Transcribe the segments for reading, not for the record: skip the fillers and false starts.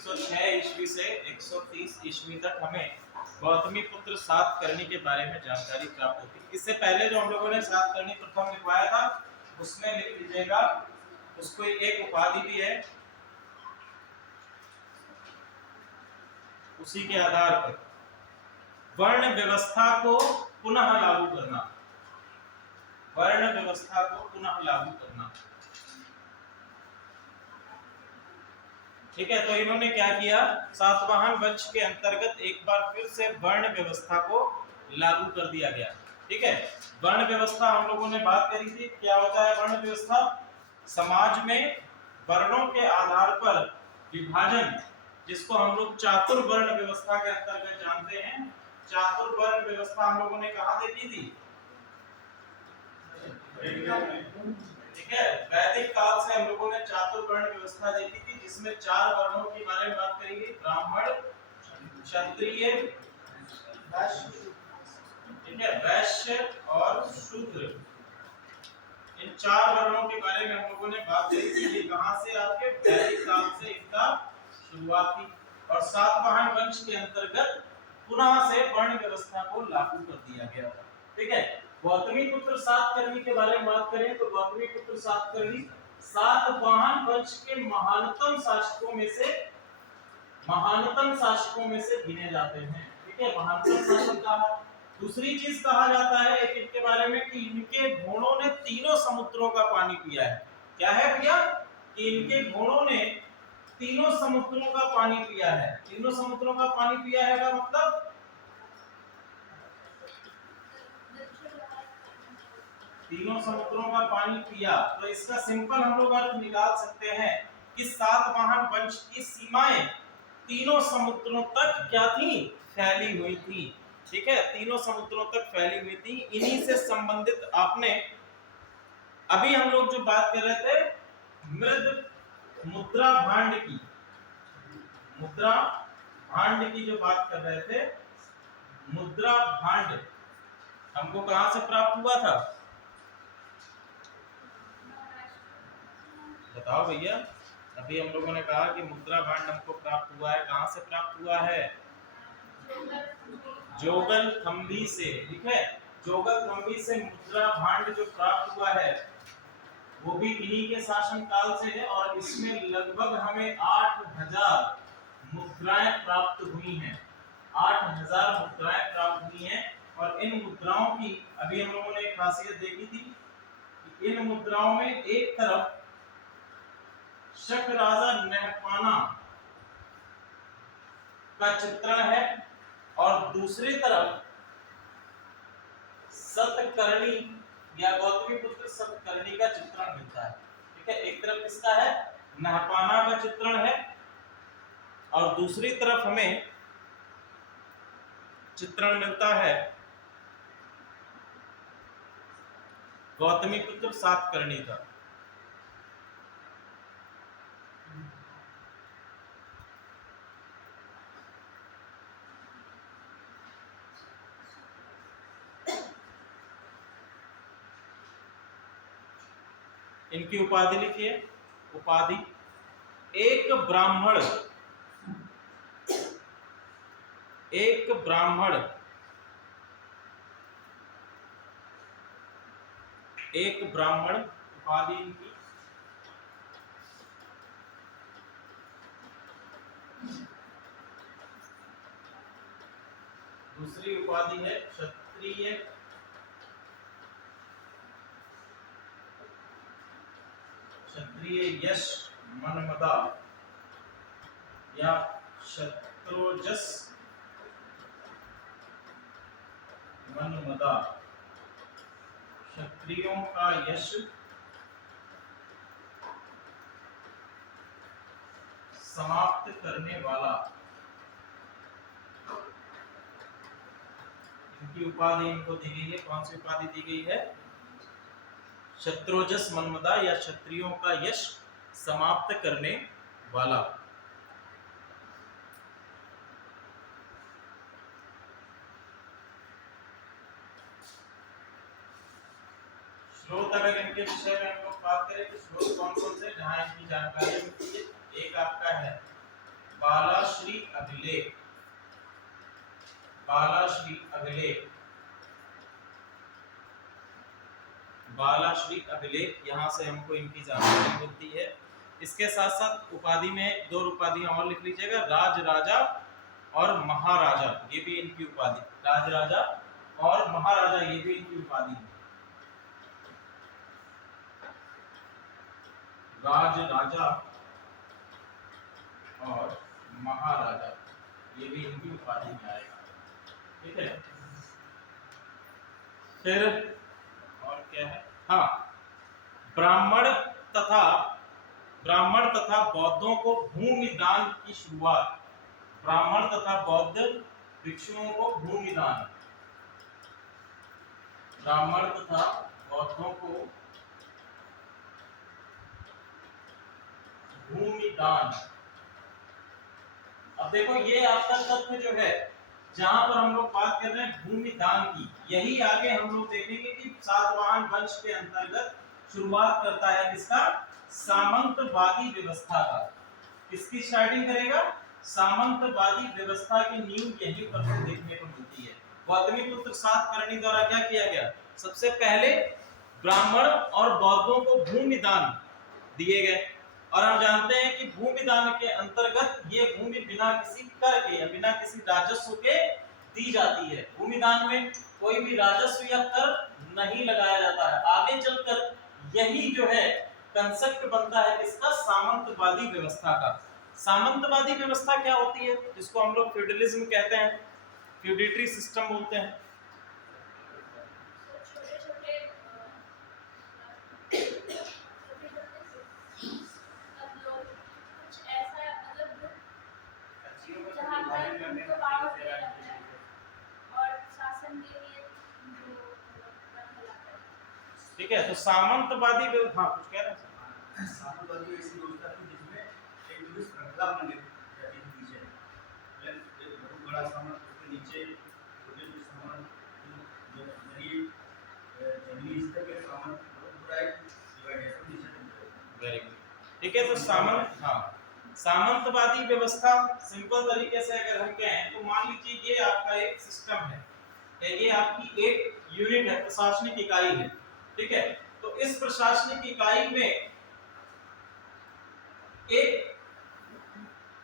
106 ईस्वी से 130 ईस्वी तक हमें गौतमी पुत्र सातकर्णी के बारे में जानकारी प्राप्त होती है। इससे पहले जो हम लोगों ने सातकर्णी प्रथम लिखवाया था उसमें लिख लीजिएगा, उसको एक उपाधि भी है, उसी के आधार पर वर्ण व्यवस्था को पुनः लागू करना, वर्ण व्यवस्था को पुनः लागू करना। ठीक है, तो इन्होंने क्या किया, सातवाहन वंश के अंतर्गत एक बार फिर से वर्ण व्यवस्था को लागू कर दिया गया। ठीक है, वर्ण व्यवस्था हम लोगों ने बात करी थी, क्या होता है वर्ण व्यवस्था? समाज में वर्णों के आधार पर विभाजन, जिसको हम लोग चातुर्वर्ण व्यवस्था के अंतर्गत जानते हैं। चातुर्वर्ण व्यवस्था हम लोगों ने कहा देखी थी? ठीक है, वैदिक काल से हम लोगों ने चातुर्वर्ण व्यवस्था देखी थी, जिसमें 4 वर्णों के बारे में बात करेंगे, ब्राह्मण, क्षत्रिय, ठीक है, वैश्य और शूद्र। इन 4 वर्णों के बारे में हम लोगों ने बात करी थी। ये कहां से? आपके वैदिक काल से इनका शुरुआत थी और सातवाहन वंश के अंतर्गत पुनः से वर्ण व्यवस्था को लागू कर दिया गया था। ठीक है, गौतमी पुत्र सातकर्णी के बारे में बात करें तो गौतमी पुत्र सातकर्णी सातवाहन वंश के महानतम शासकों में से गिने जाते हैं। ठीक है, महानतम शासक कहा। दूसरी चीज कहा जाता है एक इनके बारे में कि इनके घोड़ों ने तीनों समुद्रों का पानी पिया है। क्या है भैया? कि इनके घोड़ों ने तीनों समुद्रों का पानी पिया है। तीनों समुद्रों का पानी पिया है का मतलब तीनों समुद्रों का पानी पिया, तो इसका सिंपल हम लोग अर्थ निकाल सकते हैं कि सातवाहन वंश की सीमाएं तीनों समुद्रों तक क्या थी? फैली हुई थी। ठीक है, तीनों समुद्रों तक फैली हुई थी। इन्हीं से संबंधित आपने अभी हम लोग जो बात कर रहे थे मृद मुद्रा भांड की, मुद्रा भांड की जो बात कर रहे थे, मुद्रा भांड हमको कहां से प्राप्त हुआ था? बताओ भैया। अभी हम लोगों ने कहा कि मुद्रा भांड हमको प्राप्त हुआ है, कहां से प्राप्त हुआ है? जोगल थंबी से। ठीक है, जोगल थंबी से मुद्रा भांड जो प्राप्त हुआ है वो भी इन्हीं के शासन काल से है और इसमें लगभग हमें 8000 मुद्राएं प्राप्त हुई हैं। 8000 मुद्राएं प्राप्त हुई हैं और इन मुद्राओं की अभी हम लोगों ने एक खासियत देखी थी कि इन मुद्राओं में एक तरफ शक राजा नहपाना का चित्रण है और दूसरी तरफ सतकर्णी या गौतमी पुत्र सतकर्णी का चित्रण मिलता है। ठीक है, एक तरफ किसका है? नहपाना का चित्रण है और दूसरी तरफ हमें चित्रण मिलता है गौतमी पुत्र सातकर्णी का। इनकी उपाधि लिखिए। उपाधि एक ब्राह्मण, एक ब्राह्मण, एक ब्राह्मण उपाधि इनकी। दूसरी उपाधि है क्षत्रिय, क्षत्रिय यश मनमदा या शत्रुजस मनमदा, क्षत्रियों का यश समाप्त करने वाला। इनकी उपाधि इनको दी गई है। कौन सी उपाधि दी गई है? शत्रुजस मनमदा या क्षत्रियों का यश समाप्त करने वाला। स्रोत अगर इनके विषय में हम लोग बात करें तो स्रोत कौन कौन से जहां इनकी जानकारी मिलती है? एक आपका है बालाश्री अभिलेख, बालाश्री अभिलेख, बालाश्री अभिलेख, यहाँ से हमको इनकी जानकारी मिलती है। इसके साथ साथ उपाधि में दो उपाधियां और लिख लीजिएगा, राज राजा और महाराजा, ये भी इनकी उपाधि, राज राजा और महाराजा ये भी इनकी उपाधि है। राज राजा और महाराजा ये भी इनकी उपाधि में आएगा, ठीक है। फिर और क्या है, हाँ, ब्राह्मण तथा बौद्धों को भूमि दान की शुरुआत, ब्राह्मण तथा बौद्ध भिक्षुओं को भूमि दान, ब्राह्मण तथा बौद्धों को भूमि दान। अब देखो ये आपका तथ्य जो है, जहां पर हम लोग बात कर रहे हैं भूमि दान की, यही आगे हम लोग देखेंगे कि सातवाहन वंश के अंतर्गत शुरुआत करता है किसका, सामंतवादी व्यवस्था का। किसकी स्टार्टिंग करेगा, सामंतवादी व्यवस्था की नींव यहीं पर से देखने को मिलती है। गौतमीपुत्र सातकर्णी द्वारा क्या किया गया, सबसे पहले ब्राह्मण और बौद्धों को भूमि दान दिए गए, और हम जानते हैं कि भूमि दान के अंतर्गत ये भूमि बिना किसी कर के या बिना किसी राजस्व के दी जाती है। भूमि दान में कोई भी राजस्व या कर नहीं लगाया जाता है। आगे चलकर यही जो है कंसेप्ट बनता है किसका, सामंतवादी व्यवस्था का। सामंतवादी व्यवस्था क्या होती है, जिसको हम लोग फ्यूडलिज्म कहते हैं, फ्यूडिटरी सिस्टम बोलते हैं। ठीक है, तो सामंतवादी हाँ कुछ कह रहे हैं, सामंतवादी ऐसी व्यवस्था थी जिसमें एक दूसरी श्रृंखला बनी जाती थी, पीछे एक बहुत बड़ा सामंत, उसके नीचे छोटे छोटे सामंत, जो जमीनी स्तर के सामंत, बहुत बड़ा एक डिवाइडेशन नीचे। वेरी गुड, ठीक है। तो सामंत, हाँ, सामंतवादी व्यवस्था सिंपल तरीके से अगर हम कहें तो मान लीजिए ये आपका एक सिस्टम है, ये आपकी एक यूनिट है, प्रशासनिक इकाई है, ठीक है। तो इस प्रशासनिक इकाई में एक,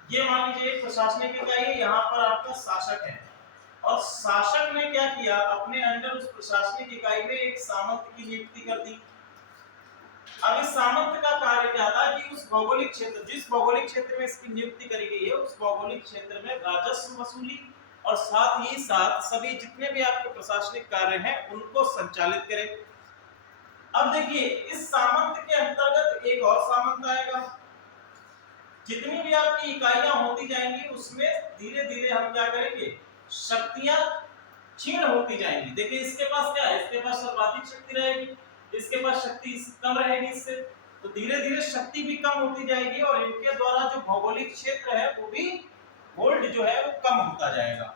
ये मान लीजिए एक प्रशासनिक इकाई है, यहाँ पर आपका शासक है, और शासक ने क्या किया, अपने अंडर उस प्रशासनिक इकाई में एक सामंत की नियुक्ति कर दी। अब इस सामंत का कार्य क्या था कि उस भौगोलिक क्षेत्र, जिस भौगोलिक क्षेत्र में इसकी नियुक्ति करी गई है, उस भौगोलिक क्षेत्र में राजस्व वसूली और साथ ही साथ सभी जितने भी आपके प्रशासनिक कार्य हैं उनको संचालित करे। अब देखिए इस सामंत के अंतर्गत एक और सामंत आएगा। जितनी भी आपकी इकाइयां होती जाएंगी उसमें धीरे धीरे हम क्या करेंगे, शक्तियां क्षीण होती जाएंगी। देखिए इसके पास क्या है, इसके पास सर्वाधिक शक्ति रहेगी, इसके पास शक्ति कम रहेगी इससे, तो धीरे धीरे शक्ति भी कम होती जाएगी और इनके द्वारा जो भौगोलिक क्षेत्र है वो भी होल्ड जो है वो कम होता जाएगा।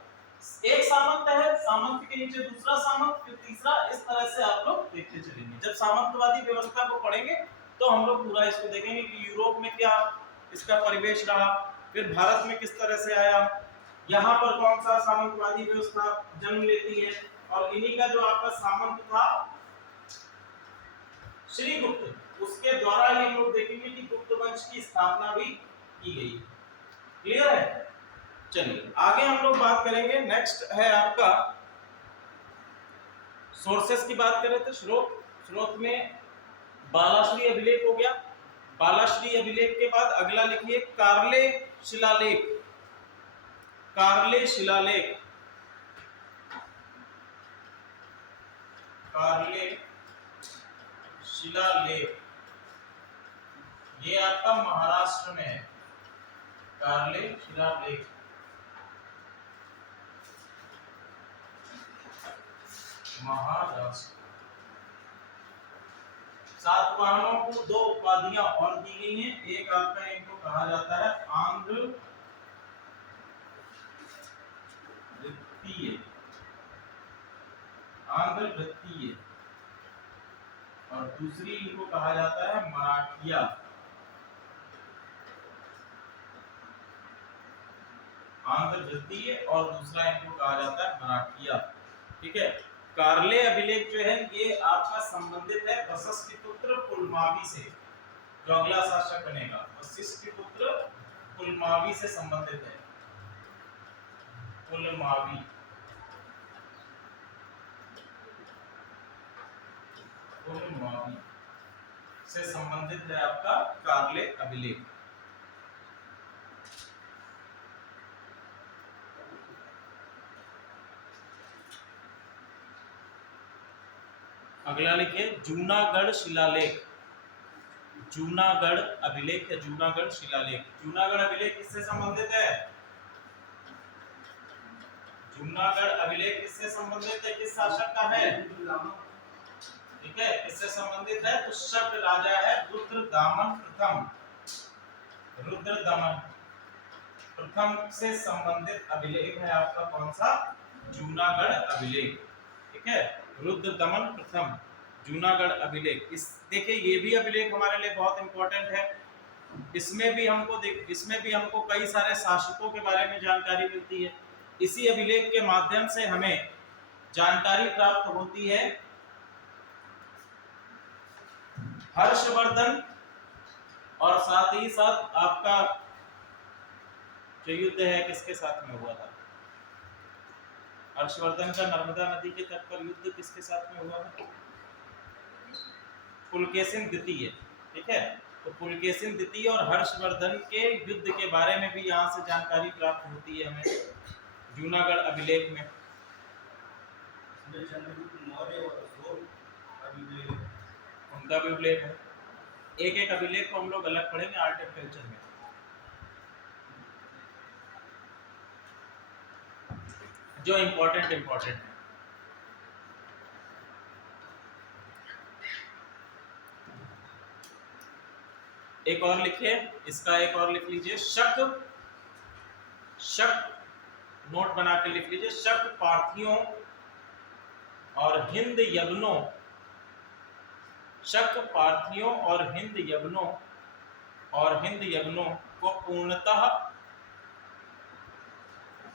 एक सामंत है, सामंत के नीचे दूसरा सामंत, फिर तीसरा, इस तरह से आप लोग देखते चलेंगे। जब सामंतवादी व्यवस्था को पढ़ेंगे तो हम लोग पूरा इसको देखेंगे कि यूरोप में क्या इसका परिवेश रहा, फिर भारत में किस तरह से आया, यहाँ पर कौन सा सामंतवादी व्यवस्था जन्म लेती है, और इन्हीं का जो आपका सामंत था श्रीगुप्त, उसके द्वारा ही हम लोग देखेंगे कि गुप्त वंश की स्थापना भी की गई। क्लियर है? चलिए आगे हम लोग बात करेंगे। नेक्स्ट है आपका सोर्सेस की बात कर रहे थे, स्रोत में बालाश्री अभिलेख हो गया। बालाश्री अभिलेख के बाद अगला लिखिए कार्ले शिलालेख। कार्ले शिलालेख, कार्ले शिलालेख, ये आपका महाराष्ट्र में है। कार्ले शिलालेख, महाराष्ट्र। सातवाहनों को दो उपाधियां और दी गई हैं। एक आपका इनको कहा जाता है आंध्र वृत्तीय, आंध्र वृत्तीय, और दूसरी इनको कहा जाता है मराठिया। आंध्र द्वितीय और दूसरा इनको कहा जाता है मराठिया। ठीक है, कार्ले अभिलेख जो है ये आपका संबंधित है वशिष्ठपुत्र पुलमावी से, जो अगला शासक बनेगा वशिष्ठपुत्र पुलमावी से संबंधित है। पुलमावी पुलमावी से संबंधित है आपका कार्ले अभिलेख। अगला लिखिए जूनागढ़ शिलालेख। जूनागढ़ अभिलेख या जूनागढ़ शिलालेख। जूनागढ़ अभिलेख किससे संबंधित है? जूनागढ़ अभिलेख किससे संबंधित है? किस शासक का है? ठीक है, किससे संबंधित है? तो शक राजा है रुद्रदामन प्रथम। रुद्रदमन प्रथम से संबंधित अभिलेख है आपका कौन सा? जूनागढ़ अभिलेख। ठीक है, रुद्रदमन प्रथम जूनागढ़ अभिलेख। इस देखिए ये भी अभिलेख हमारे लिए बहुत इंपॉर्टेंट है। इसमें भी हमको कई सारे शासकों के बारे में जानकारी मिलती है। इसी अभिलेख के माध्यम से हमें जानकारी प्राप्त होती है हर्षवर्धन और साथ ही साथ आपका जो युद्ध है किसके साथ में हुआ था? हर्षवर्धन का नर्मदा नदी के तट पर युद्ध किसके साथ में हुआ था? पुलकेशिन द्वितीय। ठीक है, तो पुलकेशिन द्वितीय और हर्षवर्धन के युद्ध के बारे में भी यहाँ से जानकारी प्राप्त होती है हमें जूनागढ़ अभिलेख में। उनका भी उल्लेख है। एक एक अभिलेख को हम लोग अलग पढ़ेंगे आर्ट एंड कल्चर में। जो इम्पोर्टेंट है। एक और लिखिए, इसका एक और लिख लीजिए शक नोट बना के लिख लीजिए। शक पार्थियों और हिंद यवनों, शक पार्थियों और हिंद यवनों को पूर्णतः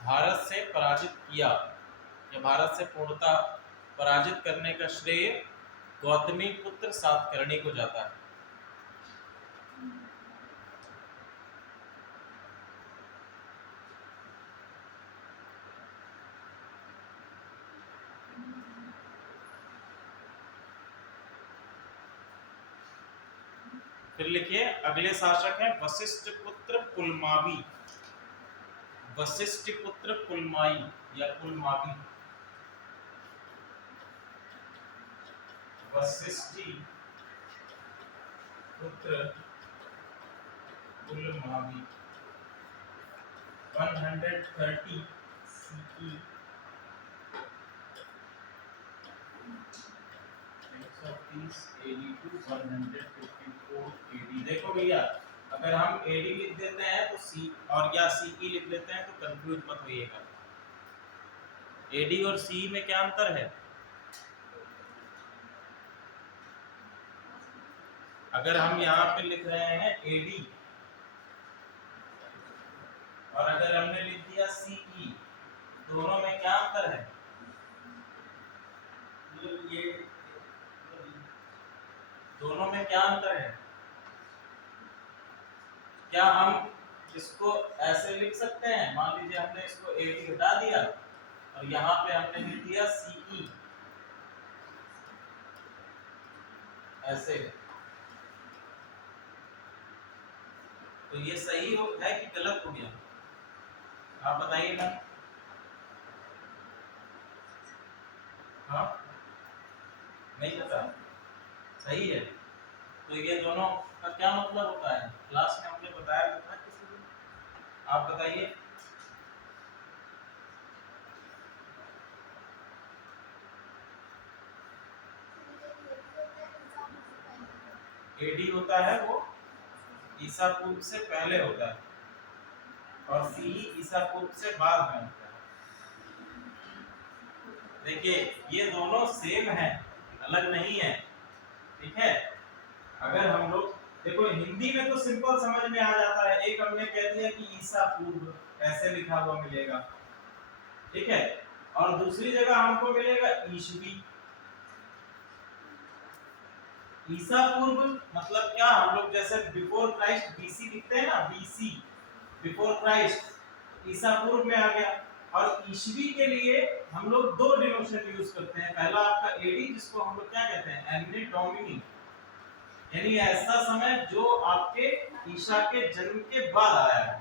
भारत से पराजित किया, या भारत से पूर्णतः पराजित करने का श्रेय गौतमी पुत्र सातकर्णी को जाता है। फिर लिखिए अगले शासक हैं वशिष्ठपुत्र पुलमावी। वशिष्ठपुत्र पुलमाई या Pulumavi. Vasishthiputra Pulumavi 130 CE 130 AD to 154 AD। देखो भैया, अगर हम AD लिख देते हैं तो C और या CE लिख लेते हैं तो कंफ्यूज मत होइएगा। AD और CE में क्या अंतर है? अगर हम यहाँ पे लिख रहे हैं AD और अगर हमने लिख दिया CE, दोनों में क्या अंतर है? ये दोनों में क्या अंतर है? क्या हम इसको ऐसे लिख सकते हैं? मान लीजिए हमने इसको AD हटा दिया और यहाँ पे हमने लिख दिया CE ऐसे, तो ये सही है कि गलत हो गया? आप बताइए ना। हाँ, नहीं पता, सही है। तो ये दोनों का क्या मतलब होता है? क्लास में हमने बताया था किसी दिन, आप बताइए। AD होता है वो ईसा पूर्व से पहले होता है और CE ईसा पूर्व से बाद में होता है। देखिए ये दोनों सेम है, अलग नहीं है। ठीक है, अगर हम लोग देखो हिंदी में तो सिंपल समझ में आ जाता है। एक हमने कह दिया कि ईसा पूर्व, ऐसे लिखा हुआ मिलेगा, ठीक है। और दूसरी जगह हमको मिलेगा ईसवी। ईसा पूर्व मतलब क्या, हम लोग जैसे बिफोर क्राइस्ट बीसी लिखते हैं ना, बीसी बिफोर क्राइस्ट, ईसा पूर्व में आ गया। और ईसवी के लिए हम लोग दो डिनोमिनेशन यूज करते हैं, पहला आपका एडी जिसको हम लोग क्या कहते हैं, एमनी डोमिनी, यानी ऐसा समय जो आपके ईसा के जन्म के बाद आया है,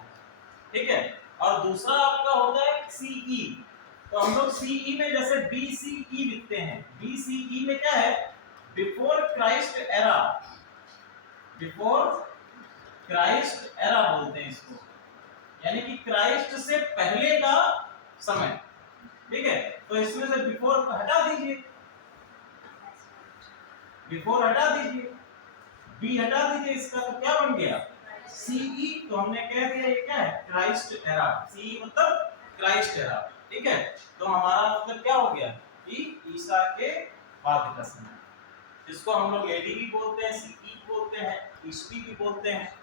ठीक है। और दूसरा आपका होता है सीई, तो हम लोग सीई में जैसे बीसीई लिखते हैं, बीसीई में क्या है, before Christ era, before Christ era बोलते हैं इसको, यानी कि क्राइस्ट से पहले का समय, ठीक है। तो इसमें से बिफोर हटा दीजिए, बिफोर हटा दीजिए, बी हटा दीजिए, इसका तो क्या बन गया, सीई। तो हमने कह दिया ये क्या है, क्राइस्ट एरा, सीई मतलब क्राइस्ट एरा, ठीक है। तो हमारा मतलब क्या हो गया कि ईसा के बाद का समय, जिसको हम लोग एडी भी बोलते हैं, सीई बोलते हैं, ईसवी भी बोलते हैं,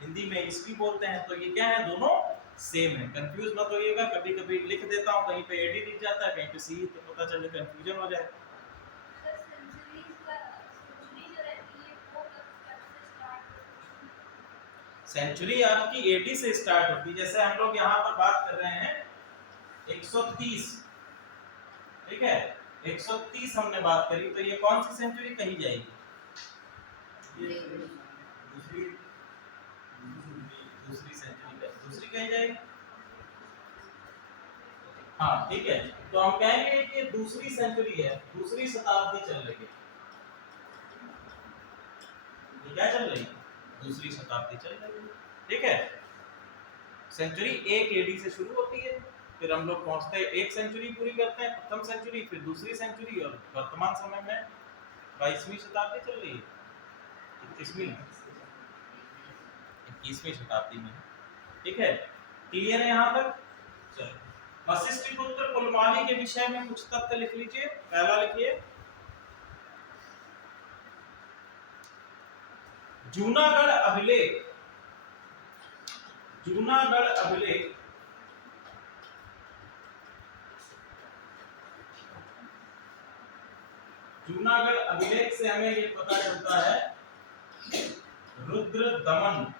हिंदी में ईसवी बोलते हैं। तो ये क्या है, दोनों सेम है, कंफ्यूज मत होइएगा। कभी कभी लिख देता हूँ, कहीं पे एडी लिख जाता है, कहीं पे सी, तो पता चले कंफ्यूजन हो जाए। सेंचुरी आपकी एडी से स्टार्ट होती है, जैसे हम लोग यहाँ पर बात कर रहे हैं 130, ठीक है, 130 हमने बात करी, तो ये कौन सी सेंचुरी कही जाएगी, ये दूसरी दूसरी सेंचुरी, दूसरी कही जाएगी, हाँ ठीक है। तो हम कहेंगे कि दूसरी सेंचुरी है, दूसरी शताब्दी चल रही है, ये क्या चल रही है, दूसरी शताब्दी चल रही है, ठीक है। सेंचुरी एक एडी से शुरू होती है, फिर हम लोग पहुंचते हैं, एक सेंचुरी पूरी करते हैं, प्रथम सेंचुरी, फिर दूसरी सेंचुरी, और वर्तमान समय में 22वीं शताब्दी चल रही है, 21वीं शताब्दी में, ठीक है। क्लियर है यहाँ तक? चलो, वशिष्ठ पुत्र पुलमावी के विषय में कुछ तथ्य लिख लीजिए। पहला लिखिए, जूनागढ़ अभिलेख, जूनागढ़ अभिलेख जूनागढ़ अभिलेख से हमें ये पता चलता है, रुद्र दमन,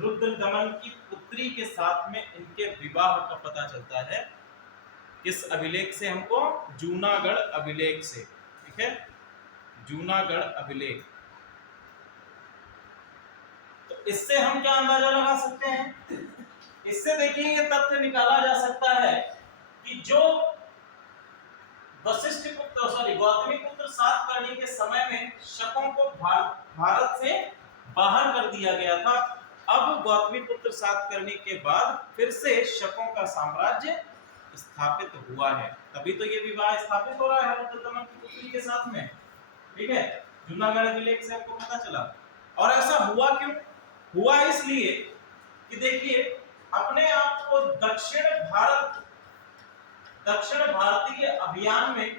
रुद्र दमन की पुत्री के साथ में इनके विवाह का पता चलता है। किस अभिलेख से हमको, जूनागढ़ अभिलेख से, ठीक है, जूनागढ़ अभिलेख। तो इससे हम क्या अंदाजा लगा सकते हैं, इससे देखिए ये तथ्य निकाला जा सकता है कि जो वशिष्ठ पुत्र, सॉरी गौतमी पुत्र सातकर्णी के समय में शकों को भारत से बाहर कर दिया गया था। अब गौतमी पुत्र सातकर्णी के बाद फिर से शकों का साम्राज्य स्थापित हुआ है, तभी तो ये विवाह स्थापित हो रहा है रुद्र दमन की पुत्री के साथ में, ठीक है। जूनागढ़ अभिलेख से आपको पता चला। और ऐसा हुआ क्यों, हुआ इसलिए कि देखिए अपने आप को दक्षिण भारतीय अभियान में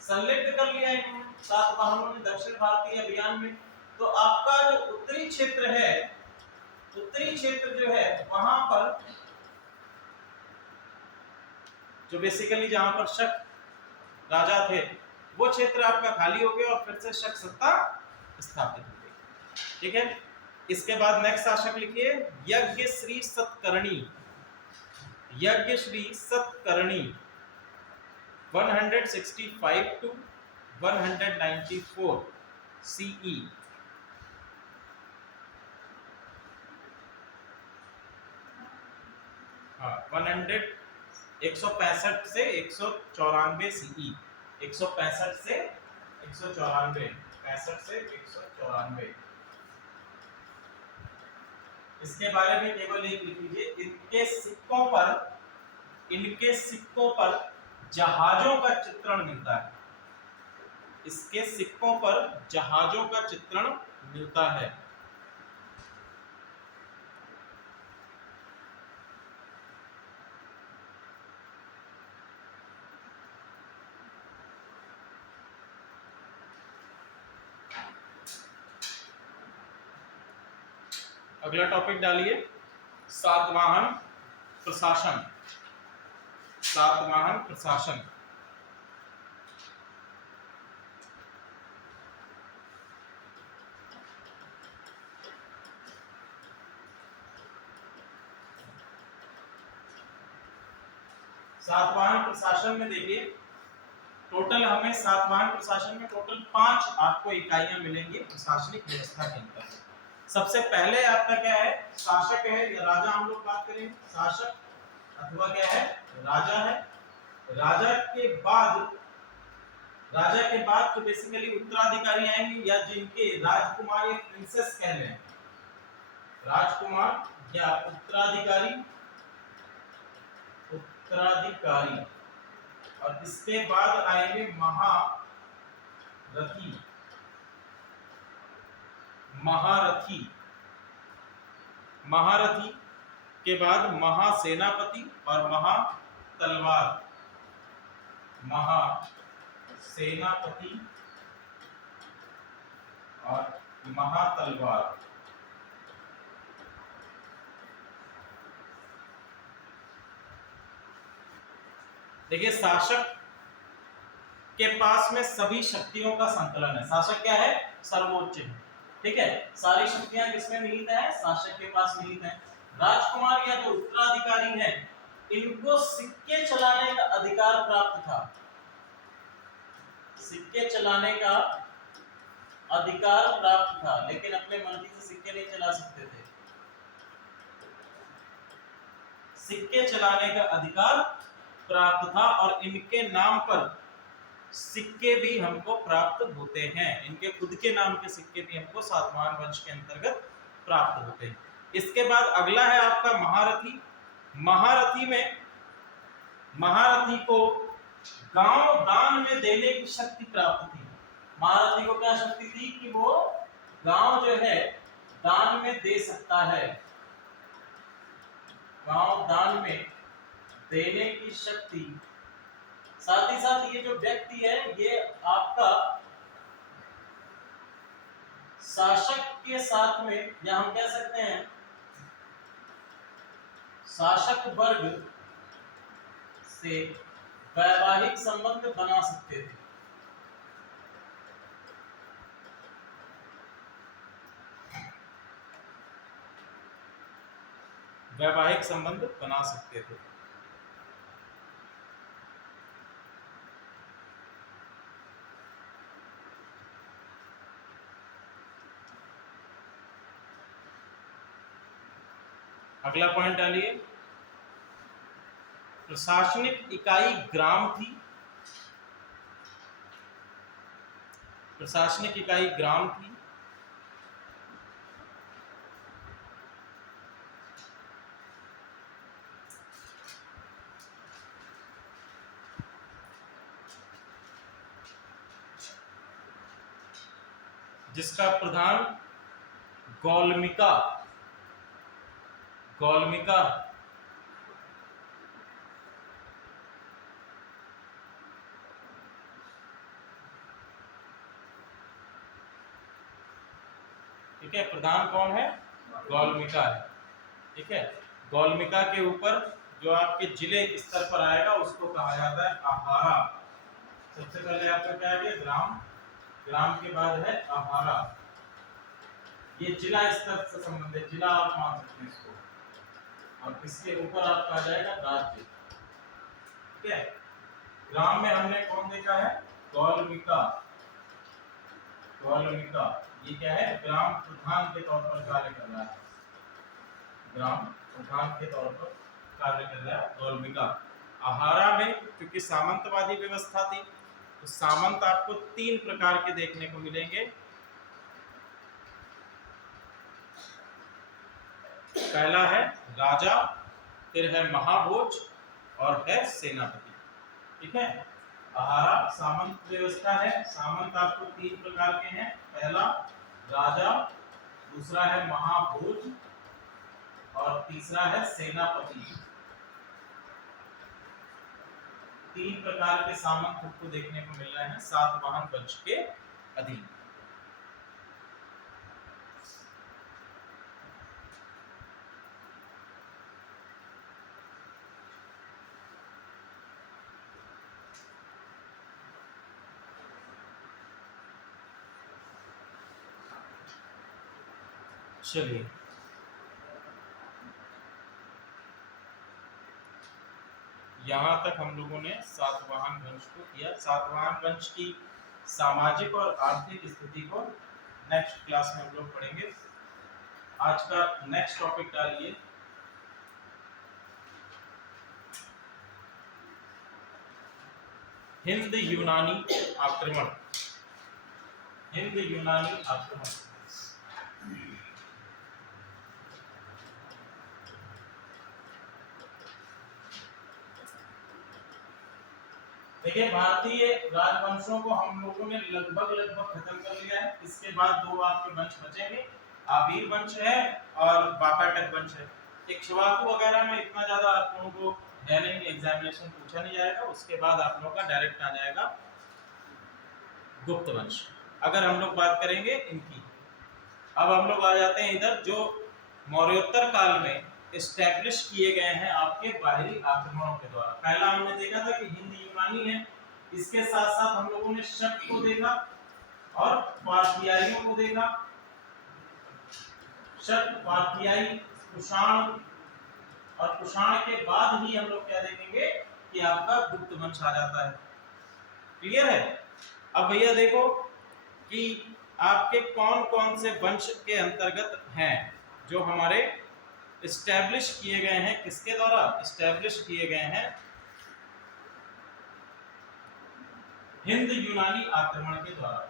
संलिप्त कर लिया इन्होंने, सातवाहनों ने दक्षिण भारतीय अभियान में। तो आपका जो उत्तरी क्षेत्र है, उत्तरी क्षेत्र जो है वहां पर, जो बेसिकली जहां पर शक राजा थे, वो क्षेत्र आपका खाली हो गया और फिर से शक सत्ता स्थापित हो गई, ठीक है। इसके बाद नेक्स्ट शासक लिखिए, यज्ञ श्री सतकर्णी, यज्ञ श्री सतकर्णी 165 to 194 CE। हाँ 165 से 194 CE, 165 से 194, 65 से 194। इसके बारे में केवल एक लिख लीजिए, इनके सिक्कों पर जहाजों का चित्रण मिलता है, इसके सिक्कों पर जहाजों का चित्रण मिलता है। अगला टॉपिक डालिए, सातवाहन प्रशासन। सातवाहन प्रशासन। सातवाहन प्रशासन में देखिए, टोटल हमें सातवाहन प्रशासन में टोटल 5 आपको इकाइयां मिलेंगी प्रशासनिक व्यवस्था के अंतर्गत। सबसे पहले आपका क्या है, शासक है या राजा, हम लोग बात करेंगे शासक अथवा क्या है, राजा है। राजा के बाद तो बेसिकली उत्तराधिकारी आएंगे या जिनके राजकुमार या प्रिंसेस कह रहे हैं, राजकुमार या उत्तराधिकारी। और इसके बाद आएंगे महारथी। महारथी के बाद महासेनापति और महातलवार। महासेनापति और महातलवार। देखिए, शासक के पास में सभी शक्तियों का संकलन है। शासक क्या है, सर्वोच्च है, ठीक है। सारी शक्तियां किसमें निहित है, शासक के पास निहित है। राजकुमार या जो उत्तराधिकारी हैं, इनको सिक्के चलाने का अधिकार प्राप्त था। सिक्के चलाने का अधिकार प्राप्त था, लेकिन अपने मर्जी से सिक्के नहीं चला सकते थे। सिक्के चलाने का अधिकार प्राप्त था और इनके नाम पर सिक्के भी हमको प्राप्त होते हैं। इनके खुद के नाम के सिक्के भी हमको सातवाहन वंश के अंतर्गत प्राप्त होते हैं। इसके बाद अगला है आपका महारथी। महारथी को गांव दान में देने की शक्ति प्राप्त थी। महारथी को क्या शक्ति थी कि वो गांव जो है दान में दे सकता है। गांव दान में देने की शक्ति। साथ ही साथ ये जो व्यक्ति है, ये आपका शासक के साथ में, या हम कह सकते हैं शासक वर्ग से वैवाहिक संबंध बना सकते थे। वैवाहिक संबंध बना सकते थे। अगला पॉइंट डालिए, प्रशासनिक इकाई ग्राम थी। प्रशासनिक इकाई ग्राम थी। जिसका प्रधान गौलमिका ठीक है। प्रधान कौन है, गौलमिका है, ठीक है। गौलमिका के ऊपर जो आपके जिले स्तर पर आएगा उसको कहा जाता है आहारा। सबसे पहले आपका क्या है, ग्राम, ग्राम के बाद है आहारा। ये जिला स्तर से संबंधित, जिला आप मान सकते हैं इसको, और इसके ऊपर आपका आ जाएगा राज्य, ठीक है। ग्राम में हमने कौन देखा है, गौलमिका। ये क्या है, ग्राम प्रधान के तौर पर कार्य कर रहा है। ग्राम प्रधान के तौर पर कार्य कर रहा है गौलमिका। आहारा में क्योंकि सामंतवादी व्यवस्था थी, तो सामंत आपको 3 प्रकार के देखने को मिलेंगे। पहला है राजा, फिर है महाभोज और है सेनापति, ठीक है। आहारा सामंत व्यवस्था है। सामंत आपको 3 प्रकार के हैं, पहला राजा, दूसरा है महाभोज और तीसरा है सेनापति। 3 प्रकार के सामंत आपको देखने को मिल रहे हैं सातवाहन वंश के अधीन। चलिए, यहाँ तक हम लोगों ने सातवाहन वंश को किया। सातवाहन वंश की सामाजिक और आर्थिक स्थिति को नेक्स्ट क्लास में हम लोग पढ़ेंगे। आज का नेक्स्ट टॉपिक डालिए, हिंद यूनानी आक्रमण। हिंद यूनानी आक्रमण। देखिए, भारतीय राजवंशों को हम लोगों ने लगभग खत्म कर लिया है। इसके बाद दो आपके वंश बचेंगे, आबीर वंश है और वाकाटक वंश है। इक्ष्वाकु वगैरह में इतना ज्यादा आप लोगों को है नहीं, एग्जामिनेशन पूछा नहीं जाएगा। उसके बाद आप लोगों का डायरेक्ट आ जाएगा गुप्त वंश। अगर हम लोग बात करेंगे इनकी, अब हम लोग आ जाते हैं इधर, जो मौर्योत्तर काल में इस्टेब्लिश किए गए हैं आपके बाहरी आक्रमणों के द्वारा। पहला हमने देखा था कि हिंद यूनानी है, इसके साथ साथ हम लोगों ने शक को देखा और पार्थियाइयों को देखा। शक, पार्थियाई, कुषाण, और कुषाण के बाद ही हम लोग क्या देखेंगे कि आपका गुप्त वंश आ जाता है। क्लियर है? अब भैया देखो कि आपके कौन कौन से वंश के अंतर्गत हैं जो हमारे इस्टेब्लिश किए गए हैं। किसके द्वारा इस्टेब्लिश किए गए हैं? हिंद यूनानी आक्रमण के द्वारा।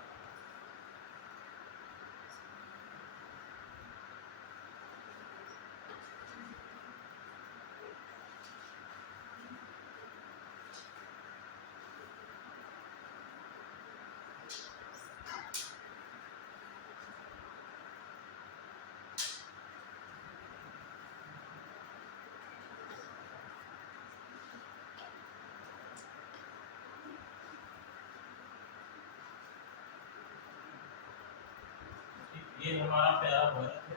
ये हमारा प्यारा भारत है।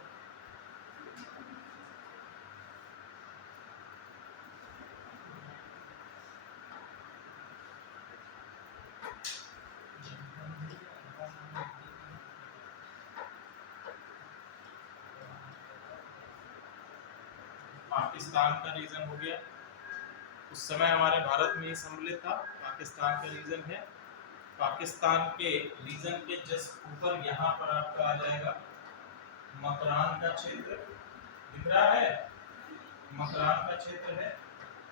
पाकिस्तान का रीजन हो गया, उस समय हमारे भारत में ही सम्मिलित था। पाकिस्तान का रीजन है। पाकिस्तान के रीजन के जस्ट ऊपर यहाँ पर आपका आ जाएगा मकरान का क्षेत्र, दिख रहा है? मकरान का क्षेत्र है,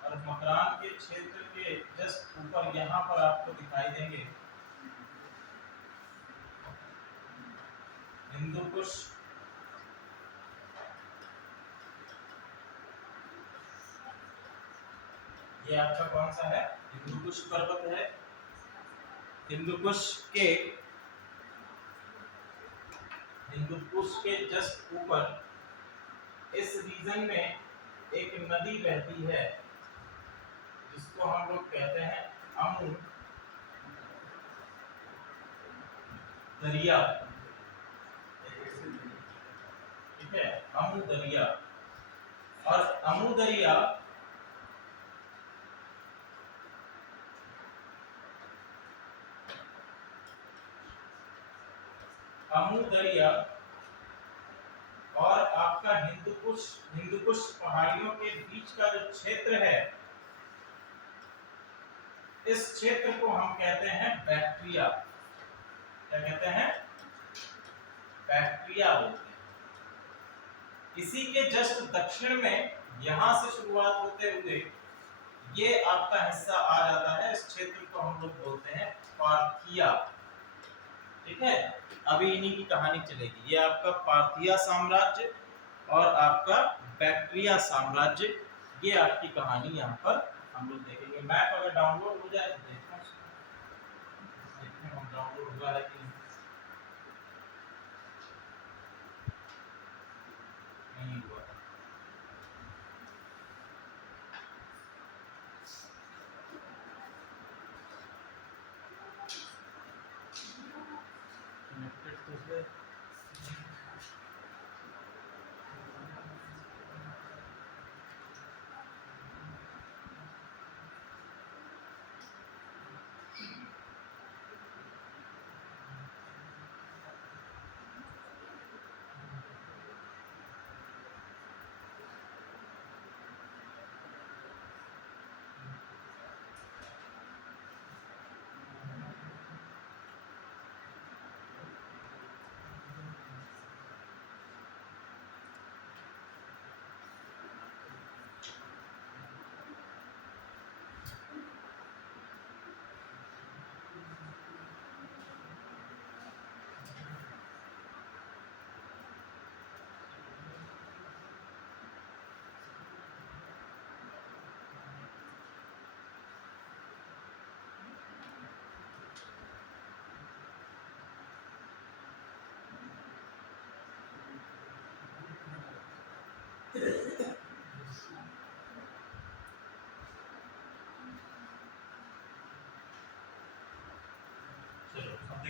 और मकरान के क्षेत्र के जस्ट ऊपर यहाँ पर आपको दिखाई देंगे हिंदू कुश। ये आपका कौन सा है? हिंदू कुश पर्वत है। हिंदू कुश के जस्ट ऊपर इस रीजन में एक नदी बहती है जिसको हम लोग कहते हैं अमू दरिया। ठीक है, अमू दरिया। और अमू दरिया और आपका हिंदुकुश पहाड़ियों के बीच का जो क्षेत्र है, इस क्षेत्र को हम कहते हैं बैक्ट्रिया। क्या कहते हैं? बैक्ट्रिया बोलते हैं। इसी के जस्ट दक्षिण में यहां से शुरुआत होते हुए ये आपका हिस्सा आ जाता है। इस क्षेत्र को हम लोग बोलते हैं पार्थिया। ठीक है, अभी इन्हीं की कहानी चलेगी। ये आपका पार्थिया साम्राज्य और आपका बैक्ट्रिया साम्राज्य, ये आपकी कहानी यहाँ पर हम लोग देखेंगे। मैप अगर डाउनलोड हो जाए तो देखते हैं डाउनलोड हुआ है कि नहीं हुआ। कनेक्टेड तो है।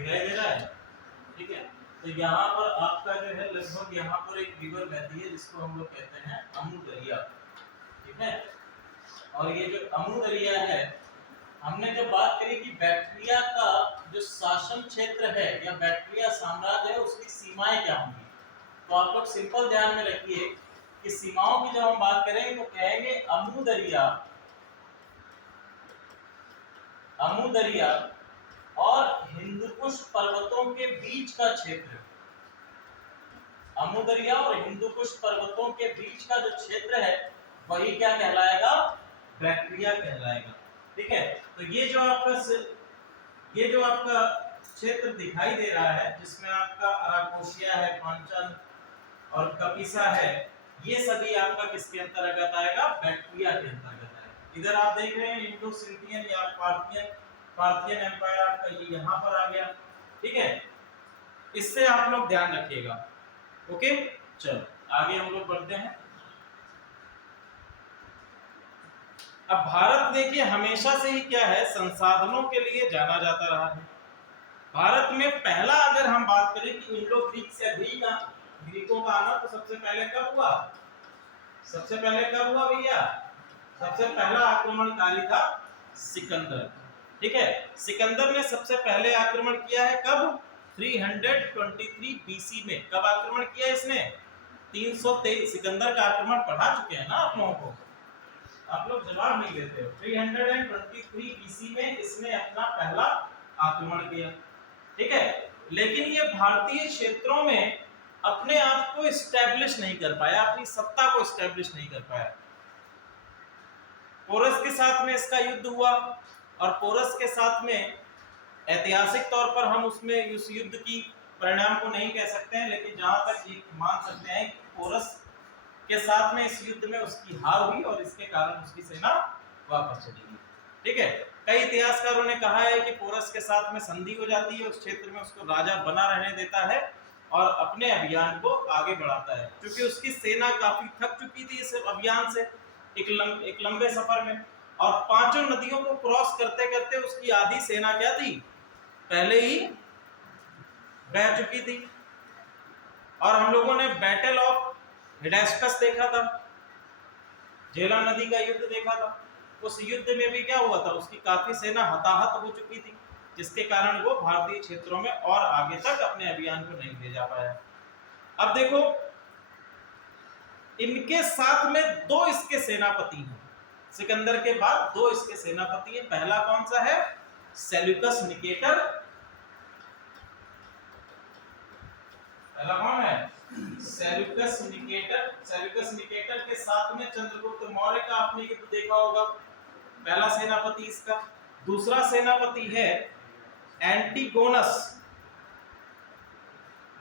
दिखाई दे रहा है, ठीक है। तो यहाँ पर आपका जो है लगभग यहाँ पर एक रिवर बहती है जिसको हम लोग कहते हैं अमू दरिया, ठीक है। और ये जो अमू दरिया है, हमने जब बात करी कि बैक्टीरिया का जो शासन क्षेत्र है या बैक्टीरिया साम्राज्य है उसकी सीमाएं क्या होंगी, तो आप लोग सिंपल ध्यान में रखिए कि सीमाओं की जब हम बात करेंगे तो कहेंगे अमू दरिया और हिंदुकुश पर्वतों के बीच का क्षेत्र, अमू दरिया और हिंदुकुश पर्वतों के बीच का जो क्षेत्र है वही क्या कहलाएगा, बैक्टीरिया कहलाएगा, ठीक है। तो ये जो आपका क्षेत्र दिखाई दे रहा है जिसमें आपका अराकोशिया है, पांचन और कपिसा है, ये सभी आपका किसके अंतर्गत आएगा, बैक्टीरिया के अंतर्गत आएगा। इधर आप देख रहे हैं इंडो सिंथियन या पार्थियन एम्पायर आपका ये यहाँ पर आ गया, ठीक है। इससे आप लोग ध्यान रखिएगा, ओके। चलो आगे हम लोग बढ़ते हैं। अब भारत देखिए हमेशा से ही क्या है, संसाधनों के लिए जाना जाता रहा है। भारत में पहला अगर हम बात करें कि इंडो ग्रीक्स या ग्रीकों का आना, तो सबसे पहले कब हुआ, भैया, सबसे पहला आक्रमणकारी था सिकंदर, ठीक है। सिकंदर ने सबसे पहले आक्रमण किया है कब, 323 बीसी में। कब आक्रमण किया इसने, 323। सिकंदर का आक्रमण पढ़ा चुके हैं ना आप लोगों को, आप लोग जवाब नहीं देते हो। 323 बीसी में इसने अपना पहला आक्रमण किया, ठीक है। लेकिन ये भारतीय क्षेत्रों में अपने आप को एस्टैब्लिश नहीं कर पाया, अपनी सत्ता को एस्टैब्लिश नहीं कर पाया। पोरस के साथ में इसका युद्ध हुआ, और पोरस के साथ में ऐतिहासिक तौर पर हम उसमें उस युद्ध की परिणाम को नहीं कह सकते हैं, लेकिन जहां तक ये मान सकते हैं कि पोरस के साथ में इस युद्ध में उसकी हार हुई और इसके कारण उसकी सेना वापस चली गई, ठीक है। कई इतिहासकारों ने कहा है कि पोरस के साथ में संधि हो जाती है, उस क्षेत्र में उसको राजा बना रहने देता है और अपने अभियान को आगे बढ़ाता है, क्योंकि उसकी सेना काफी थक चुकी थी इस अभियान से, एक लंबे सफर में, और पांचों नदियों को क्रॉस करते करते उसकी आधी सेना क्या थी, पहले ही बह चुकी थी। और हम लोगों ने बैटल ऑफ हिडास्पस देखा था, झेलम नदी का युद्ध देखा था। उस युद्ध में भी क्या हुआ था, उसकी काफी सेना हताहत हो चुकी थी, जिसके कारण वो भारतीय क्षेत्रों में और आगे तक अपने अभियान को नहीं ले जा पाया। अब देखो इनके साथ में दो इसके सेनापति हैं, सिकंदर के बाद दो इसके सेनापति हैं। पहला कौन सा है, सेल्यूकस निकेटर। पहला कौन है, सेल्यूकस निकेटर। सेल्यूकस निकेटर के साथ में चंद्रगुप्त मौर्य का आपने युद्ध देखा होगा, पहला सेनापति इसका। दूसरा सेनापति है एंटीगोनस,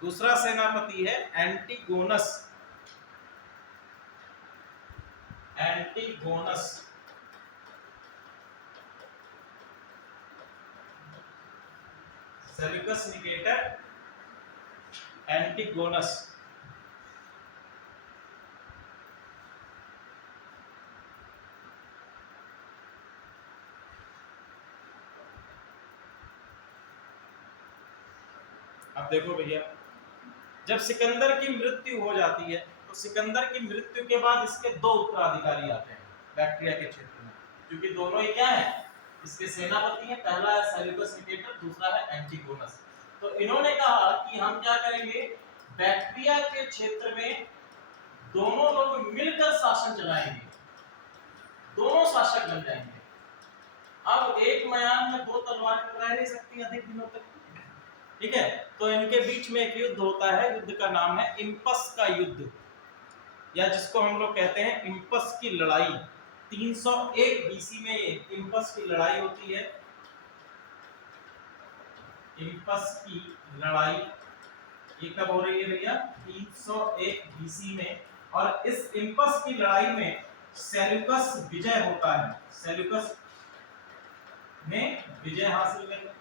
दूसरा सेनापति है Antigonus. Antigonus Seleucus Nicator, Antigonus. अब देखो भैया, जब सिकंदर की मृत्यु हो जाती है तो सिकंदर की मृत्यु के बाद इसके दो उत्तराधिकारी आते हैं बैक्टीरिया के क्षेत्र में, क्योंकि दोनों ही क्या है, इसके सेनापति हैं। पहला है सेल्यूकस निकेटर, दूसरा है एंटीगोनस। तो इन्होंने कहा कि हम क्या करेंगे, बैक्टीरिया के क्षेत्र में दोनों लोग मिलकर शासन चलाएंगे, दोनों शासक बन जाएंगे। अब एक मैदान में दो तलवारें तो रह नहीं सकती अधिक दिनों तक, ठीक है। तो इनके बीच में एक युद्ध होता है, युद्ध का नाम है इम्पस का युद्ध, या जिसको हम लोग कहते हैं इम्पस की लड़ाई। 301 बीसी में इम्पस की लड़ाई होती है। इम्पस की लड़ाई ये कब हो रही है भैया, 301 बीसी में। और इस इम्पस की लड़ाई में सेल्यूकस विजय होता है, सेल्यूकस ने विजय हासिल कर,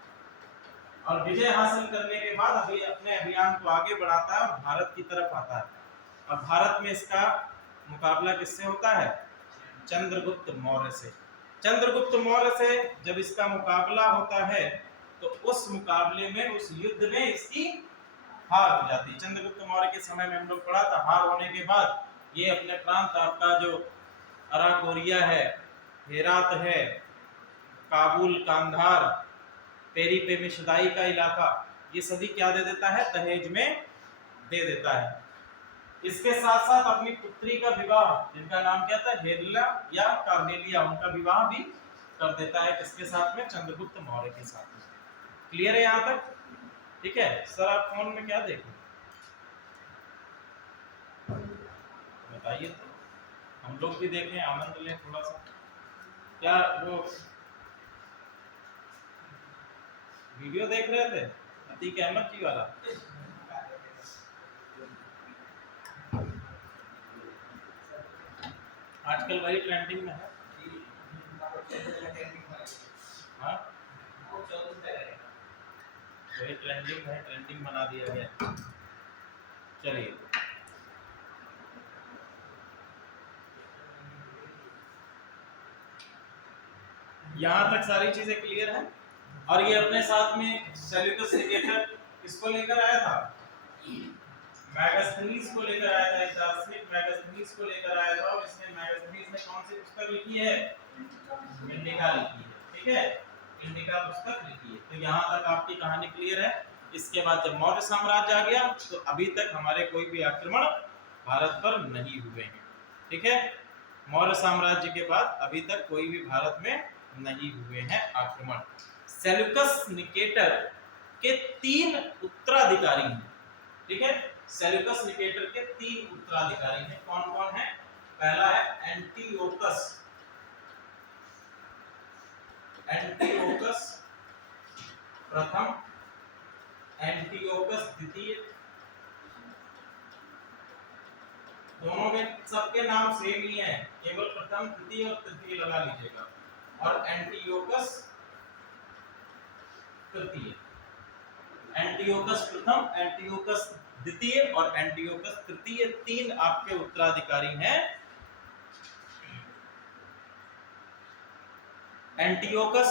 और विजय हासिल करने के बाद अभी अपने अभियान को आगे बढ़ाता है और भारत की तरफ आता है। और भारत में इसका मुकाबला किससे होता है, चंद्रगुप्त मौर्य से। चंद्रगुप्त मौर्य से जब इसका मुकाबला होता है तो उस मुकाबले में, उस युद्ध में इसकी हार हो जाती। चंद्रगुप्त मौर्य के समय में हम लोग पढ़ा था, हार होने के बाद ये अपने प्रांत, आपका जो अराकोरिया है, हेरात है, काबुल, कांधार, पेरिपेमिशदाई का इलाका, ये सभी क्या दे देता है, दहेज में दे देता है। इसके साथ साथ अपनी पुत्री का विवाह, जिनका नाम क्या था, हेरला या कार्नेलिया, उनका विवाह भी कर देता है किसके साथ में, चंद्रगुप्त मौर्य के साथ में। क्लियर है यहाँ तक? ठीक है सर, आप फोन में क्या देख रहे बताइए, तो हम लोग भी देखें, आनंद लें थोड़ा सा। क्या वो वीडियो देख रहे थे अतीक अहमद जी वाला? आजकल वही ट्रेंडिंग में है। हाँ, वही ट्रेंडिंग है, ट्रेंडिंग बना दिया गया। चलिए, यहाँ तक सारी चीजें क्लियर हैं। और ये अपने साथ में सेल्यूकस निकेटर किसको लेकर आया था, मैगस्थनीज को लेकर आया था, एक दार्शनिक मैगस्थनीज को लेकर आया था। और इसने, मैगस्थनीज ने कौन सी पुस्तक लिखी है, इंडिका लिखी है। ठीक है, इंडिका पुस्तक लिखी है। तो यहाँ तक आपकी कहानी क्लियर है। इसके बाद जब मौर्य साम्राज्य आ गया तो अभी तक हमारे कोई भी आक्रमण भारत पर नहीं हुए हैं। ठीक है, मौर्य साम्राज्य के बाद अभी तक कोई भी भारत में नहीं हुए हैं आक्रमण। सेल्यूकस निकेटर के 3 उत्तराधिकारी हैं। ठीक है, सेल्यूकस निकेटर के 3 उत्तराधिकारी हैं। कौन कौन है? पहला है एंटियोकस, एंटियोकस प्रथम, एंटियोकस द्वितीय। दोनों के सबके नाम सेम ही है, केवल प्रथम, द्वितीय और तृतीय लगा लीजिएगा। और एंटियोकस तृतीय, एंटियोकस प्रथम, एंटियोकस द्वितीय और एंटियोकस तृतीय, 3 आपके उत्तराधिकारी हैं। एंटियोकस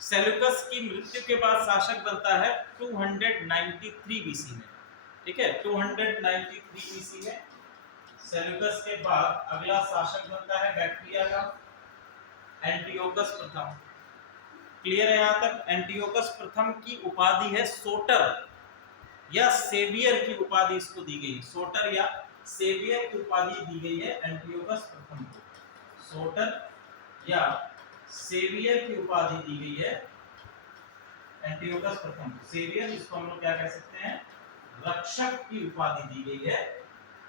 सेल्यूकस की मृत्यु के बाद शासक बनता है 293 बीसी में। ठीक है, 293 बीसी में सेल्यूकस के बाद अगला शासक बनता है बैक्ट्रिया का, एंटियोकस प्रथम। क्लियर है यहाँ तक? एंटियोकस प्रथम की उपाधि है सोटर या सेवियर की उपाधि इसको दी गई है। सोटर या सेवियर की उपाधि दी गई है एंटियोकस प्रथम को। सोटर या सेवियर की उपाधि दी गई है एंटियोकस प्रथम को। सेवियर, इसको हम लोग क्या कह सकते हैं, रक्षक की उपाधि दी गई है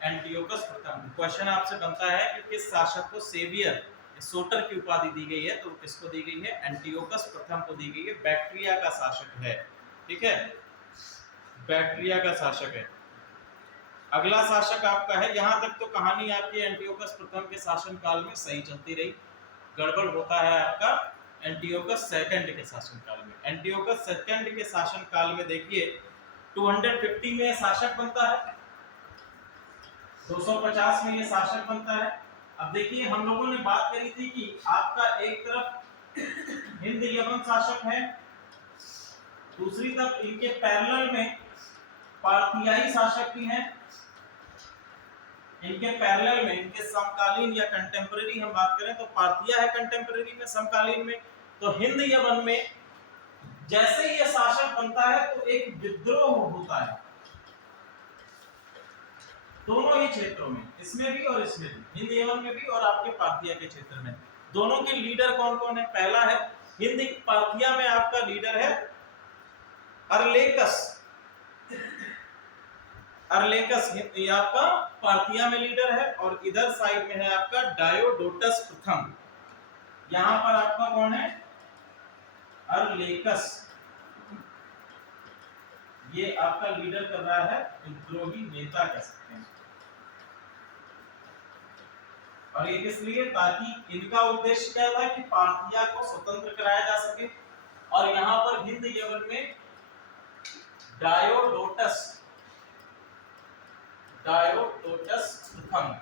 एंटियोकस प्रथम को। क्वेश्चन आपसे बनता है कि किस शासक को सेवियर, सोटर की उपाधि दी गई है, तो किसको दी गई है, एंटियोकस प्रथम को दी गई है। बैक्ट्रिया का शासक है। ठीक है, बैक्ट्रिया का शासक है। अगला शासक आपका है, यहां तक तो कहानी आपकी एंटियोकस प्रथम के शासन काल में सही चलती रही। गड़बड़ होता है आपका एंटियोकस सेकंड के शासन काल में। एंटियोकस सेकंड के शासन काल में देखिए 250 में शासक बनता है, 250 में ये शासक बनता है। अब देखिए, हम लोगों ने बात करी थी कि आपका एक तरफ हिंद यमन शासक है, दूसरी तरफ इनके पैरेलल में पार्थियाई शासक भी हैं। इनके पैरेलल में, इनके समकालीन या कंटेम्पररी हम बात करें तो पार्थिया है कंटेम्पररी में, समकालीन में। तो हिंद यमन में जैसे ही ये शासक बनता है तो एक विद्रोह होता है दोनों ही क्षेत्रों में, इसमें भी और इसमें भी, हिंद यमन में भी और आपके पार्थिया के क्षेत्र में। दोनों के लीडर कौन कौन है? पहला है हिंद पार्थिया में आपका लीडर है अरलेकस। अरलेकस ये आपका पार्थिया में लीडर है। और इधर साइड में है आपका डायोडोटस प्रथम। यहां पर आपका कौन है? अरलेकस। ये आपका लीडर कर रहा है, विद्रोही नेता कह सकते हैं। और ये किस लिए? ताकि इनका उद्देश्य क्या था कि पार्थिया को स्वतंत्र कराया जा सके। और यहां पर हिंद यमन में डायोडोटस प्रथम,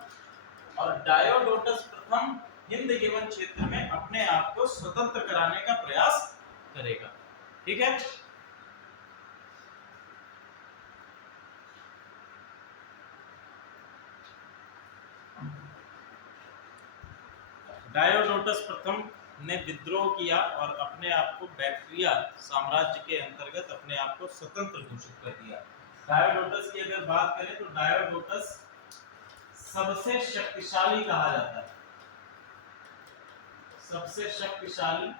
और डायोडोटस प्रथम हिंद यमन क्षेत्र में अपने आप को स्वतंत्र कराने का प्रयास करेगा। ठीक है, डायोडोटस प्रथम ने विद्रोह किया और अपने आप को बैक्ट्रिया साम्राज्य के अंतर्गत अपने आप को स्वतंत्र घोषित कर दिया। डायोडोटस की अगर बात करें तो डायोडोटस सबसे शक्तिशाली कहा जाता है, सबसे शक्तिशाली।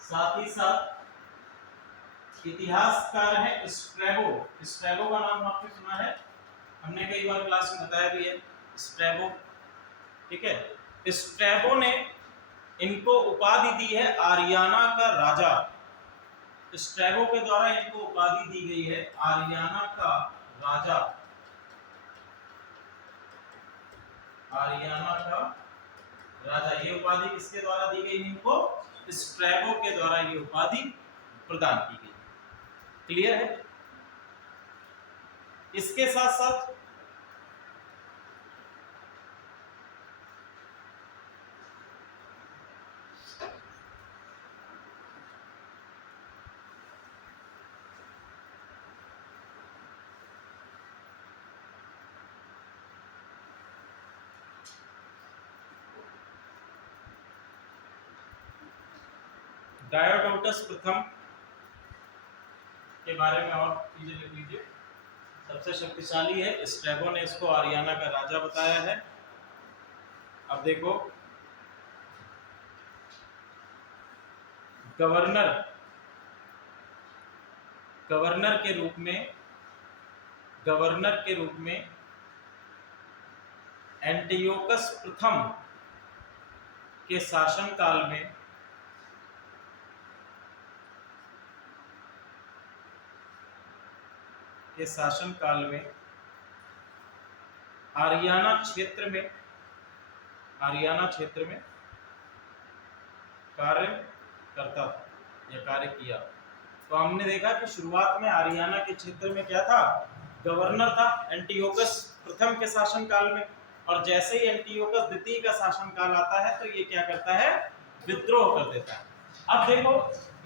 साथ ही साथ इतिहासकार है स्ट्रैबो। स्ट्रैबो का नाम आपने सुना है, हमने कई बार क्लास में बताया भी है स्ट्रैबो। ठीक है, स्ट्रैबो ने इनको उपाधि दी है आरियाना का राजा। स्ट्रैबो के द्वारा इनको उपाधि दी गई है आरियाना का राजा, आरियाना का राजा। ये उपाधि किसके द्वारा दी गई इनको? स्ट्रैबो के द्वारा ये उपाधि प्रदान की गई। क्लियर है? इसके साथ साथ डायोडोटस प्रथम के बारे में और चीजें लिख लीजिए। सबसे शक्तिशाली है, स्ट्रैबो ने इसको आरियाना का राजा बताया है। अब देखो, गवर्नर, गवर्नर के रूप में, गवर्नर के रूप में एंटियोकस प्रथम के शासनकाल में आरियाना क्षेत्र में कार्य करता था या कार्य किया। तो हमने देखा कि शुरुआत में आरियाना के क्षेत्र में क्या था? गवर्नर था एंटियोकस प्रथम के शासनकाल में, और जैसे ही एंटियोकस द्वितीय का शासनकाल आता है तो ये क्या करता है? विद्रोह कर देता है। अब देखो,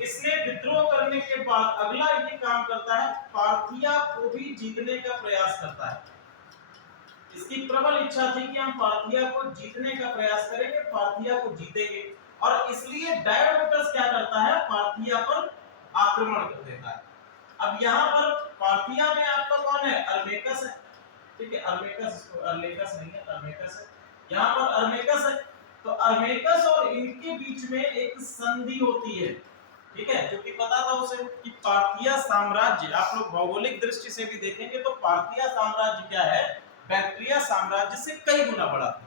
इसने विद्रोह करने के बाद अगला ये काम करता है, पार्थिया को भी जीतने का प्रयास करता है। इसकी प्रबल इच्छा थी कि हम पार्थिया को जीतने का प्रयास करेंगे, पार्थिया को जीतेंगे, और इसलिए डायोडोटस क्या करता है? पार्थिया पर आक्रमण कर देता है। अब यहाँ पर पार्थिया में आपका कौन है? अर्मेकस है। ठीक है, अर्मेकस नहीं है, अर्मेकस है। यहाँ पर अर्मेकस है, तो अर्मेकस और इनके बीच में एक संधि होती है। ठीक है, जो कि पता था उसे कि पार्थिया साम्राज्य, आप लोग भौगोलिक दृष्टि से भी देखेंगे तो पार्थिया साम्राज्य क्या है? बैक्ट्रिया साम्राज्य से कई गुना बड़ा था।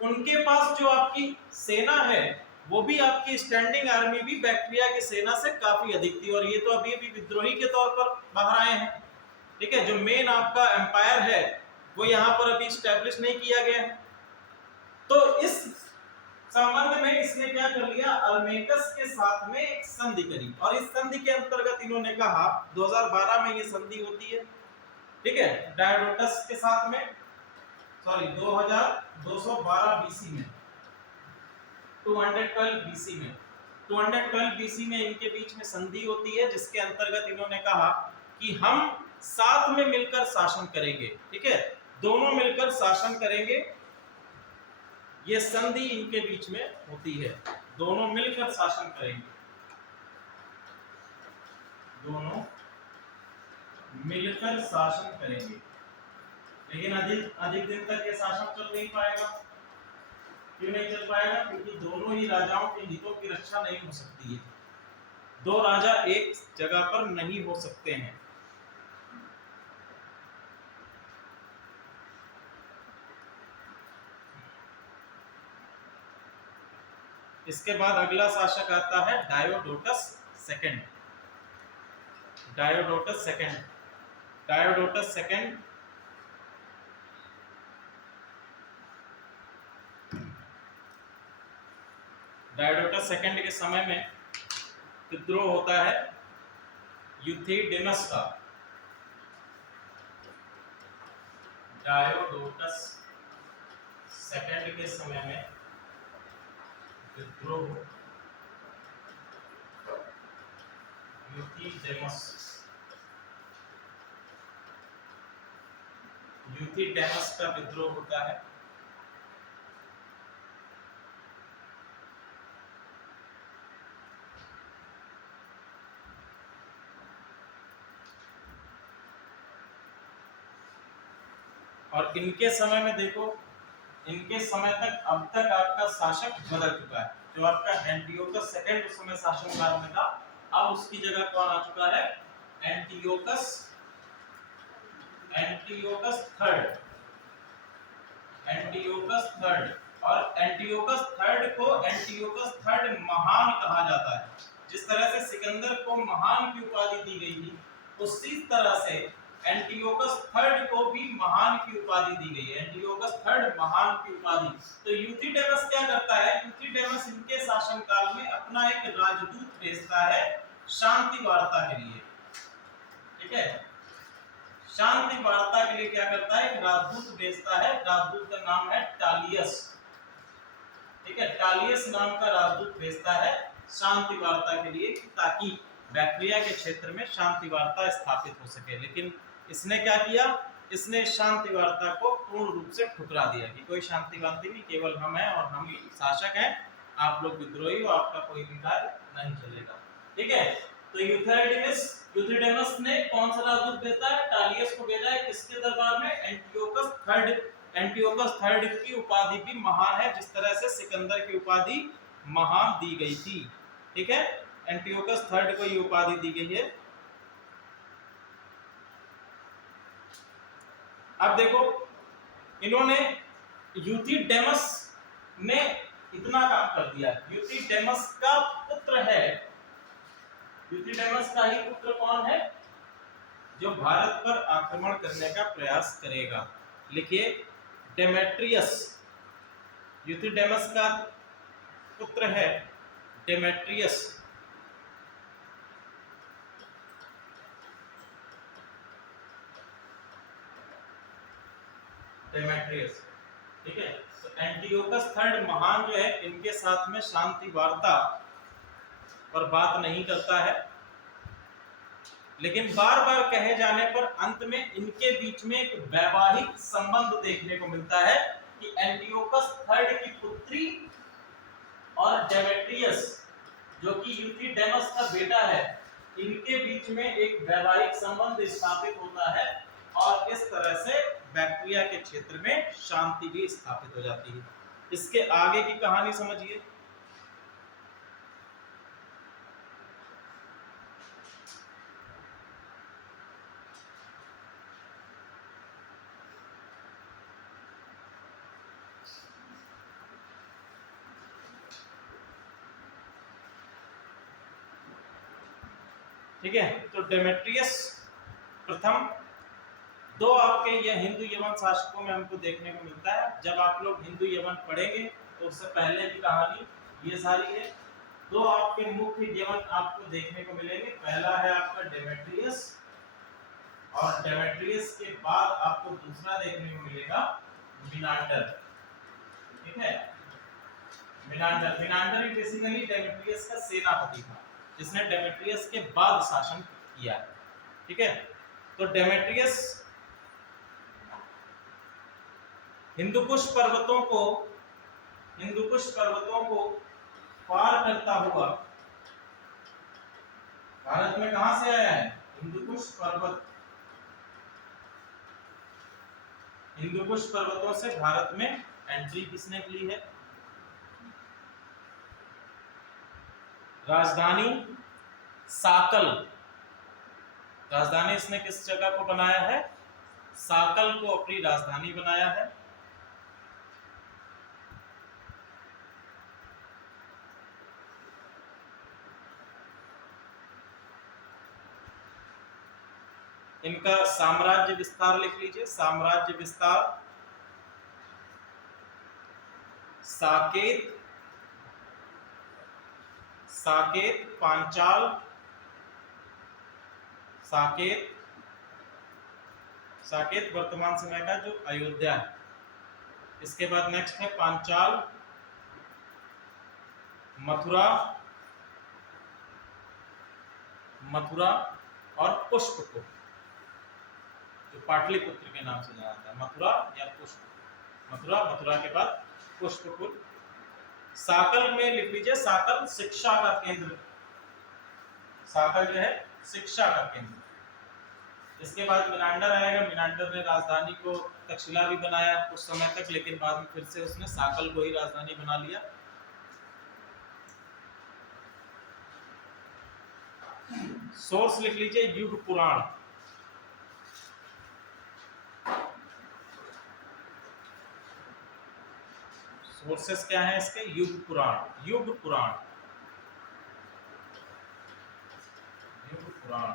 उनके पास जो आपकी सेना है वो भी, आपकी स्टैंडिंग आर्मी भी बैक्ट्रिया की सेना से काफी अधिक थी, और ये तो अभी भी विद्रोही के तौर पर बाहर आए हैं। ठीक है, जो मेन आपका एम्पायर है वो यहाँ पर अभी स्टैब्लिश नहीं किया गया। तो इस संबंध में इसने क्या कर लिया? अर्मेकस के साथ में एक संधि करी, और इस संधि के अंतर्गत इन्होंने कहा, 2012 में ये संधि होती है। ठीक है, डायोडोटस के साथ में, सॉरी 2212 बीसी में, 212 बीसी में, 212 बीसी में इनके बीच में संधि होती है, जिसके अंतर्गत इन्होंने कहा कि हम साथ में मिलकर शासन करेंगे। ठीक है, दोनों मिलकर शासन करेंगे। ये संधि इनके बीच में होती है, दोनों मिलकर शासन करेंगे, दोनों मिलकर शासन करेंगे। लेकिन अधिक दिन तक ये शासन चल नहीं पाएगा। क्यों नहीं चल पाएगा? क्योंकि दोनों ही राजाओं के हितों की रक्षा नहीं हो सकती है। दो राजा एक जगह पर नहीं हो सकते हैं। इसके बाद अगला शासक आता है Diodotus second. Diodotus second, Diodotus second Diodotus second के समय में विद्रोह होता है यूथिडेमस का। डायोडोटस सेकंड के समय में विद्रोह यूथिडेमस का विद्रोह होता है। और इनके समय में देखो, इनके समय तक अब तक आपका शासक बदल चुका है। जो आपका एंटियोकस सेकंड उस समय शासनकाल में था, अब उसकी जगह कौन आ चुका है? Antiochus third. एंटियोकस थर्ड, और एंटियोकस थर्ड को एंटियोकस थर्ड महान कहा जाता है। जिस तरह से सिकंदर को महान की उपाधि दी गई थी, उसी तरह से एंटियोकस थर्ड को भी महान की उपाधि दी गई है। एंटियोकस थर्ड महान की उपाधि। तो यूथिडेमस क्या करता है? यूथिडेमस इनके शासनकाल में अपना एक राजदूत भेजता है शांति वार्ता के लिए। ठीक है, शांति वार्ता के लिए क्या करता है? एक राजदूत भेजता है। राजदूत का नाम है टालियस। ठीक है, टालियस नाम का राजदूत भेजता है शांति वार्ता के लिए, ताकि बैक्ट्रिया के क्षेत्र में शांति वार्ता स्थापित हो सके। लेकिन इसने क्या किया? इसने शांति वार्ता को पूर्ण रूप से ठुकरा दिया कि कोई शांति वार्ता नहीं, केवल हम हैं और हम शासक हैं, आप लोग विद्रोही हो, आपका कोई भी कार्य नहीं चलेगा। ठीक है, तो यूथिडेमस ने कौन सा राजदूत भेजा है? टालियस को भेजा है। किसके दरबार में? Antiochus third. एंटियोकस थर्ड की उपाधि भी महान है, जिस तरह से सिकंदर की उपाधि महान दी गई थी। ठीक है, एंटियोकस थर्ड को ये उपाधि दी गई है। अब देखो, इन्होंने यूथिडेमस ने इतना काम कर दिया। यूथिडेमस का पुत्र है, यूथिडेमस का ही पुत्र कौन है जो भारत पर आक्रमण करने का प्रयास करेगा? लिखिए, डेमेट्रियस। यूथिडेमस का पुत्र है डेमेट्रियस। डेमेट्रियस। ठीक है, तो एंटियोकस थर्ड महान जो है, इनके साथ में शांति वार्ता और बात नहीं करता है। लेकिन बार बार कहे जाने पर अंत में इनके बीच में एक वैवाहिक संबंध देखने को मिलता है कि एंटियोकस थर्ड की पुत्री और डेमेट्रियस, जो कि यूथिडेमस का बेटा है, इनके बीच में एक वैवाहिक संबंध स्थापित होता है, और इस तरह से बैक्ट्रिया के क्षेत्र में शांति भी स्थापित हो जाती है। इसके आगे की कहानी समझिए। ठीक है, तो डेमेट्रियस प्रथम, दो आपके ये हिंदू यवन शासकों में हमको देखने को मिलता है। जब आप लोग हिंदू यवन पढ़ेंगे तो उससे पहले की कहानी ये सारी है। दो आपके मुख्य यवन आपको देखने को मिलेंगे। पहला है आपका डेमेट्रियस, और डेमेट्रियस के बाद आपको दूसरा देखने को मिलेगा मिनांडर। ठीक है, मिनांडर बेसिकली डेमेट्रियस का सेनापति था, जिसने डेमेट्रियस के बाद शासन किया। ठीक है, तो डेमेट्रियस हिंदुकुश पर्वतों को पार करता हुआ भारत में कहां से आया है? हिंदुकुश पर्वतों से भारत में एंट्री किसने की है? राजधानी साकल। राजधानी इसने किस जगह को बनाया है? साकल को अपनी राजधानी बनाया है। इनका साम्राज्य विस्तार लिख लीजिए। साम्राज्य विस्तार, साकेत, पांचाल, साकेत वर्तमान समय का जो अयोध्या है। इसके बाद नेक्स्ट है पांचाल, मथुरा, मथुरा और पुष्पपुर, जो पाटलिपुत्र के नाम से जाना जाता है, मथुरा या पुष्प, मथुरा के बाद पुष्पपुर। साकल में लिख लीजिए, साकल शिक्षा का केंद्र, साकल जो है शिक्षा का केंद्र। इसके बाद मिनांडर आएगा। मिनांडर ने राजधानी को तक्षशिला भी बनाया उस समय तक, लेकिन बाद में फिर से उसने साकल को ही राजधानी बना लिया। सोर्स लिख लीजिए, युग पुराण। सोर्सेस क्या है इसके? युग पुराण, युग पुराण, युग पुराण।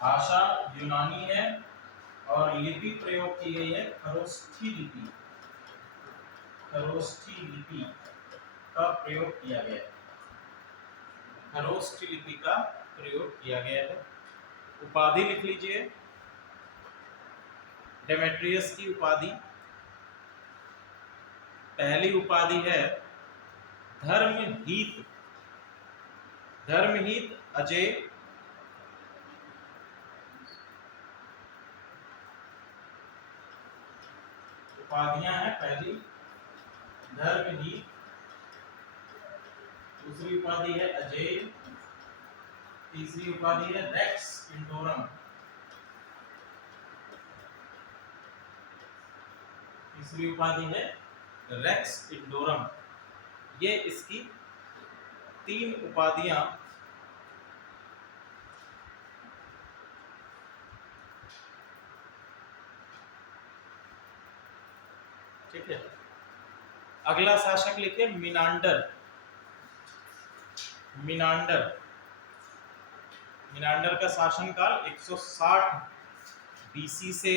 भाषा यूनानी है और लिपि प्रयोग की गई है खरोष्ठी लिपि, खरोष्ठी लिपि का प्रयोग किया गया है, खरोष्ठी लिपि का प्रयोग किया गया है। उपाधि लिख लीजिए, डेमेट्रियस की उपाधि, पहली उपाधि है धर्महीत, धर्महीत अजय, उपाधियां हैं, पहली धर्महीत, दूसरी उपाधि है अजय, तीसरी उपाधि है रेक्स इंडोरम, तीसरी उपाधि है रेक्स इंडोरम। ये इसकी 3 उपाधियां ठीक है। अगला शासक लिखिए मिनांडर, मिनांडर, मिनांडर का शासनकाल 160 बीसी से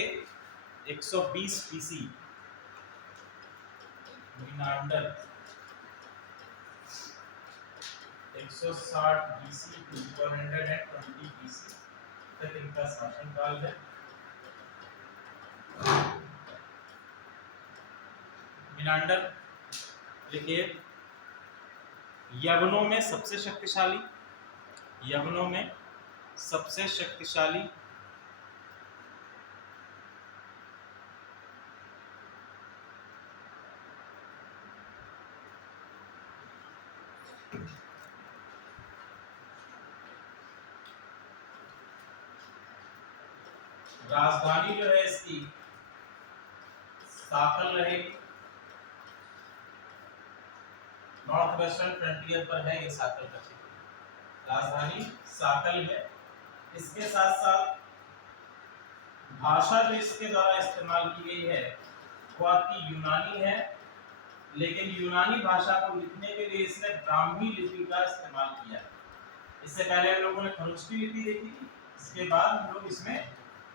120 BC, Menander 160 BC to 120 BC तक इनका शासनकाल है। मिनांडर लिखिए, यवनों में सबसे शक्तिशाली, यवनों में सबसे शक्तिशाली, राजधानी जो है इसकी साकल रहेगी, नॉर्थ वेस्टर्न फ्रंटियर पर है ये साकल का क्षेत्र, राजधानी साकल है। इसके साथ साथ भाषा जो इसके द्वारा इस्तेमाल की गई है वो आपकी यूनानी है, लेकिन यूनानी भाषा को लिखने के लिए इसने ब्राह्मी लिपि का इस्तेमाल किया है। इससे पहले हम लोगों ने खरोष्ठी लिपि देखी थी, इसके बाद हम लोग इसमें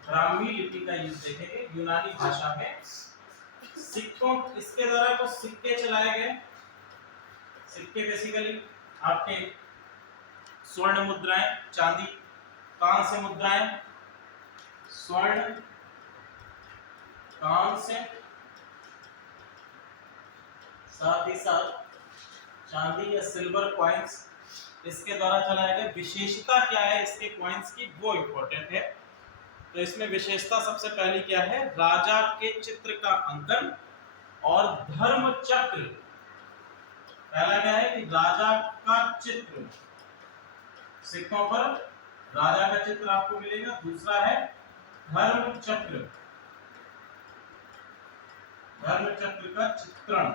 ब्राह्मी लिपि का यूज देखेंगे यूनानी भाषा में। सिक्कों, इसके द्वारा कुछ सिक्के चलाए गए, सिक्के बेसिकली आपके स्वर्ण मुद्राएं, चांदी, कांस्य मुद्राएं, स्वर्ण, कांस्य, साथ ही साथ चांदी या सिल्वर कॉइन्स इसके द्वारा चलाए गए। विशेषता क्या है इसके कॉइन्स की, वो इंपॉर्टेंट है। तो इसमें विशेषता सबसे पहली क्या है, राजा के चित्र का अंकन और धर्म चक्र। पहला क्या है कि राजा का चित्र, सिक्कों पर राजा का चित्र आपको मिलेगा। दूसरा है धर्म चक्र, धर्म चक्र का चित्रण।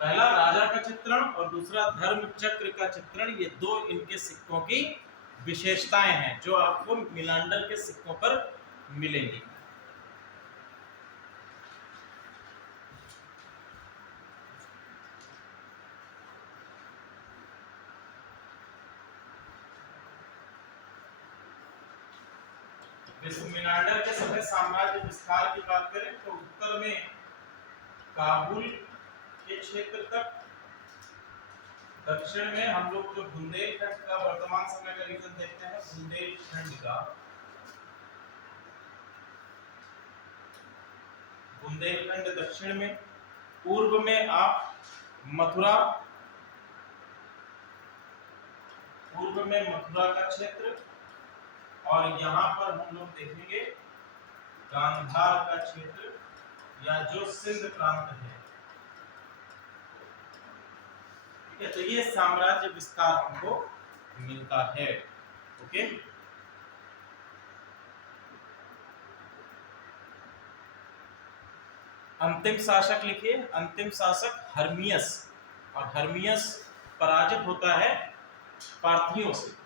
पहला राजा का चित्रण और दूसरा धर्म चक्र का चित्रण, ये 2 इनके सिक्कों की विशेषताएं हैं जो आपको मिलांडर के सिक्कों पर मिलेंगी। मिनांडर के सभ्य साम्राज्य विस्तार की बात करें तो उत्तर में काबुल के क्षेत्र तक, दक्षिण में हम लोग जो बुंदेलखंड का वर्तमान समय का रीजन देखते हैं, बुंदेलखंड का, बुंदेलखंड दक्षिण में, पूर्व में आप मथुरा, पूर्व में मथुरा का क्षेत्र, और यहाँ पर हम लोग देखेंगे गांधार का क्षेत्र या जो सिंध प्रांत है। ठीक है, तो ये साम्राज्य विस्तार हमको मिलता है। ओके, अंतिम शासक लिखिए, अंतिम शासक हर्मियस, और हर्मियस पराजित होता है पार्थियों से।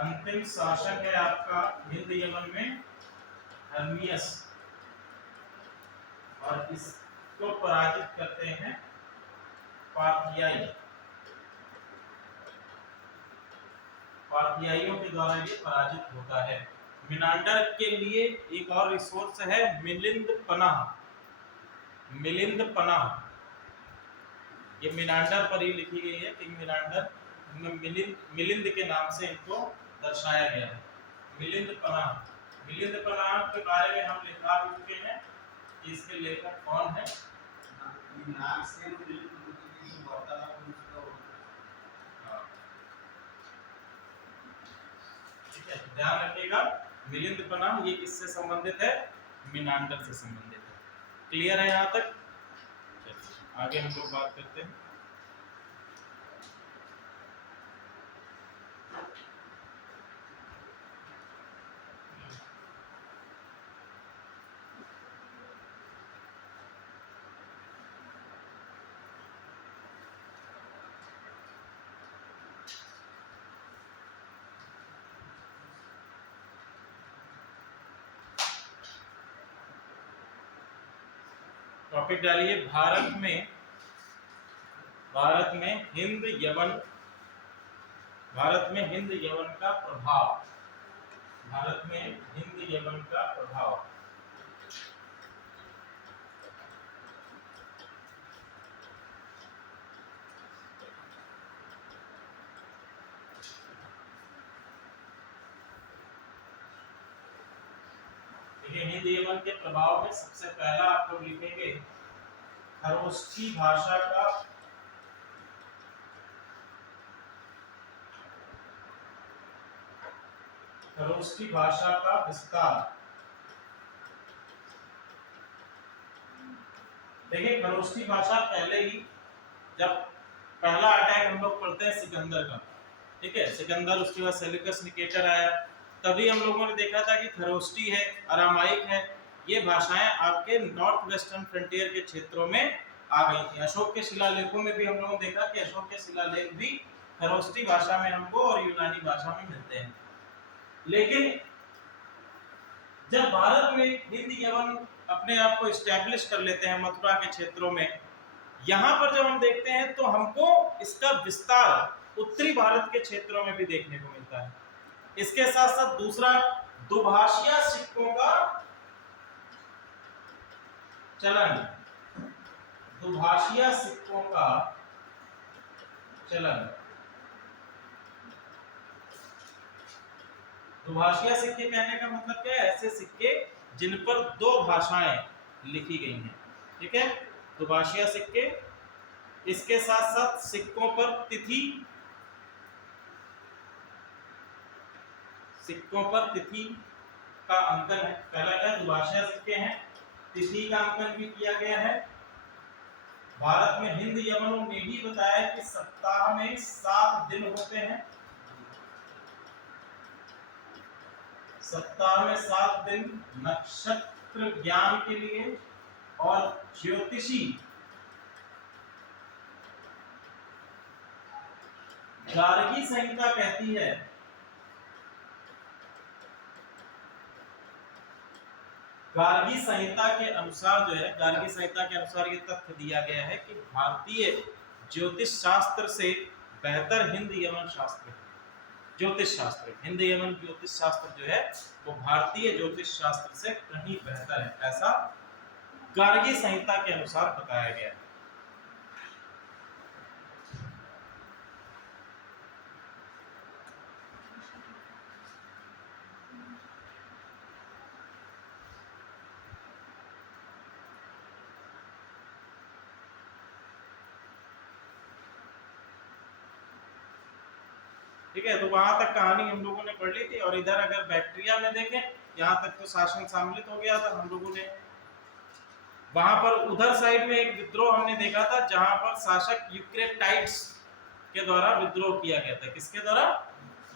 अंतिम शासक है आपका हिंद यमन में हर्मियस, और इसको पराजित करते हैं पार्थियाई, पार्थियाइयों के द्वारा ये पराजित होता है। मिनांडर के लिए एक और रिसोर्स है मिलिंद पनाह, मिलिंद पनाह, ये मिनांडर पर ही लिखी गई है। किंग मिनांडर में मिलिंद के नाम से इनको दर्शाया गया है। मिलिंद पनाह, मिलिंद पनाह के बारे में हम लिखा भी चुके हैं कि इसके लेखक कौन है। ठीक है, ध्यान रखिएगा, मिलिंद पनाह ये किससे संबंधित है, मिनांडर से संबंधित है। क्लियर है यहाँ तक? आगे हम लोग बात करते हैं। टॉपिक डालिए, भारत में हिंद यमन, भारत में हिंद यमन का प्रभाव, भारत में हिंद यमन का प्रभाव। देखिए, हिंद यमन के प्रभाव में सबसे पहला आप लोग लिखेंगे खरोष्ठी भाषा का, खरोष्ठी भाषा का विस्तार। देखिए, खरोष्ठी भाषा पहले ही, जब पहला अटैक हम लोग पढ़ते हैं सिकंदर का, ठीक है, सिकंदर, उसके बाद सेल्यूकस निकेटर आया, तभी हम लोगों ने देखा था कि खरोष्ठी है, अरामाइक है, ये भाषाएं आपके नॉर्थ वेस्टर्न फ्रंटियर के क्षेत्रों में आ गई थी। अशोक के शिलालेखों में भी हम लोगों ने देखा कि अशोक के शिलालेख भी खरोष्ठी भाषा में हमको और यूनानी भाषा में मिलते हैं। लेकिन जब भारत में हिंद यमन अपने आप को इस्टेब्लिश कर लेते हैं मथुरा के क्षेत्रों में, यहाँ पर जब हम देखते हैं तो हमको इसका विस्तार उत्तरी भारत के क्षेत्रों में भी देखने को मिलता है। इसके साथ साथ दूसरा, दुभाषिया सिक्कों का चलन, दुभाषिया सिक्कों का चलन। दुभाषिया सिक्के कहने का मतलब क्या है, ऐसे सिक्के जिन पर दो भाषाएं लिखी गई हैं, ठीक है, दुभाषिया सिक्के। इसके साथ साथ सिक्कों पर तिथि, सिक्कों पर तिथि का अंकन है। पहला क्या, दुभाषिया सिक्के हैं, तिथि का अंकन भी किया गया है। भारत में हिंद यमनों ने भी बताया कि सप्ताह में 7 दिन होते हैं, सप्ताह में 7 दिन नक्षत्र ज्ञान के लिए और ज्योतिषी गार्गी संहिता कहती है, गार्गी संहिता के अनुसार जो है, गार्गी संहिता के अनुसार ये तथ्य दिया गया है कि भारतीय ज्योतिष शास्त्र से बेहतर हिंद यमन शास्त्र, ज्योतिष शास्त्र, हिंद यमन ज्योतिष शास्त्र जो है वो भारतीय ज्योतिष शास्त्र से कहीं बेहतर है, ऐसा गार्गी संहिता के अनुसार बताया गया है। ठीक है, तो वहां तक कहानी हम लोगों ने पढ़ ली थी। और इधर अगर बैक्टीरिया में देखें, यहाँ तक तो शासन सम्मिलित हो गया था हम लोगों ने। वहां पर उधर साइड में एक विद्रोह हमने देखा था जहां पर शासक यूक्रेटाइड्स के द्वारा विद्रोह किया गया था। किसके द्वारा?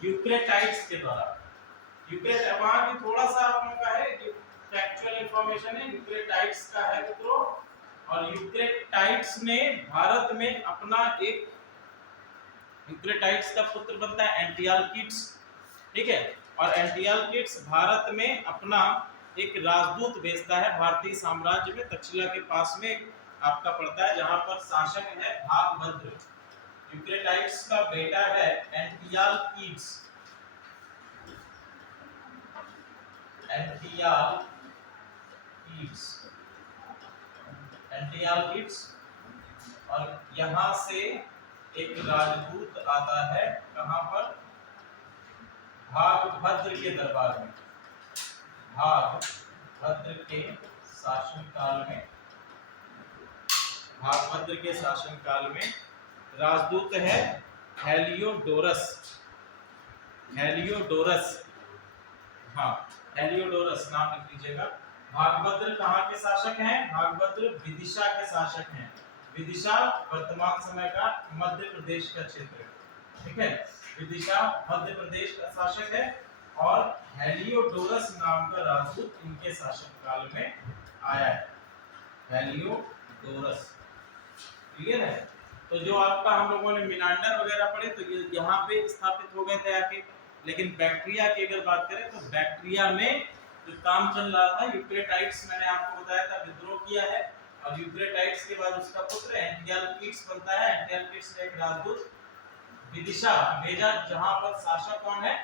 यूक्रेटाइड्स के द्वारा। यूक्रेट वहां की थोड़ा सा आप लोगों का है फैक्चुअल इंफॉर्मेशन है, यूक्रेटाइड्स का है विद्रोह। और यूक्रेटाइड्स ने भारत में अपना एक, यूक्रेटाइड्स का पुत्र बनता है एंटियालकिड्स, ठीक है। और एंटियालकिड्स भारत में अपना एक राजदूत भेजता है भारतीय साम्राज्य में, तक्षशिला के पास में आपका पड़ता है, जहां पर शासक है भागभद्र। यूक्रेटाइड्स का बेटा है एंटियालकिड्स, एंटियालकिड्स। और यहां से एक राजदूत आता है, कहां पर? भागभद्र के दरबार में। भागभद्र के शासनकाल में, भागभद्र के शासनकाल में राजदूत है हेलियोडोरस। हेलियोडोरस, हाँ हेलियोडोरस नाम लिख लीजिएगा। भागभद्र कहाँ के शासक हैं? भागभद्र विदिशा के शासक हैं। विदिशा वर्तमान समय का मध्य प्रदेश का क्षेत्र है, ठीक है। विदिशा मध्य प्रदेश का शासक है। और हेलियोडोरस नाम का राजदूत इनके शासनकाल में आया है, हेलियोडोरस। क्लियर है? तो जो आपका हम लोगों ने मिनांडर वगैरह पढ़े, तो ये यहाँ पे स्थापित हो गए थे आके। लेकिन बैक्टीरिया की अगर बात करें तो बैक्टीरिया में जो काम चल रहा था, यूक्रेटाइड्स मैंने आपको बताया था विद्रोह किया है। और यूक्रेटाइड्स के बाद उसका पुत्र एंटियालकिड्स बनता है। एंटियालकिड्स ने एक राजदूत विदिशा भेजा, जहां पर शासक कौन है?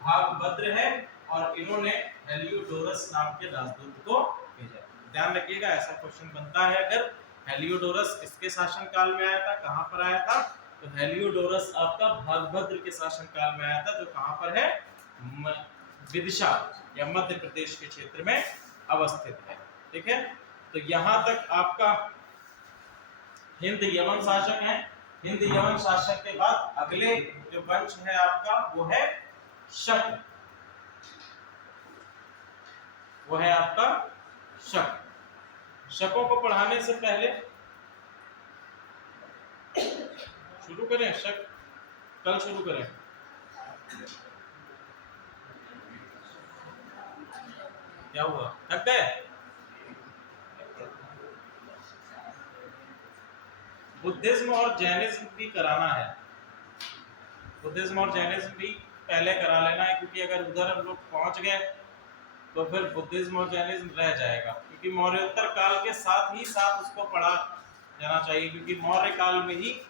भागभद्र है। और इन्होंने हेलियोडोरस नाम के राजदूत को भेजा। ध्यान रखिएगा, ऐसा क्वेश्चन बनता है अगर हेलियोडोरस किसके शासनकाल में आया था, कहां पर आया था? तो हेलियोडोरस आपका भागभद्र के शासनकाल में आया था, जो कहां पर है? विदिशा या मध्य प्रदेश के क्षेत्र में अवस्थित है, ठीक है। तो यहां तक आपका हिंद यमन शासक है। हिंद यमन शासक के बाद अगले जो वंश है आपका वो है शक, वो है आपका शक। शकों को पढ़ाने से पहले शुरू करें, शक कल शुरू करें। क्या हुआ, थक गए? बुद्धिज्म और जैनिज्म भी कराना है। बुद्धिज्म और जैनिज्म भी पहले करा लेना है, क्योंकि अगर उधर हम लोग पहुंच गए तो फिर बुद्धिज्म और जैनिज्म रह जाएगा। क्योंकि मौर्योत्तर काल के साथ ही साथ उसको पढ़ा जाना चाहिए, क्योंकि मौर्य काल में ही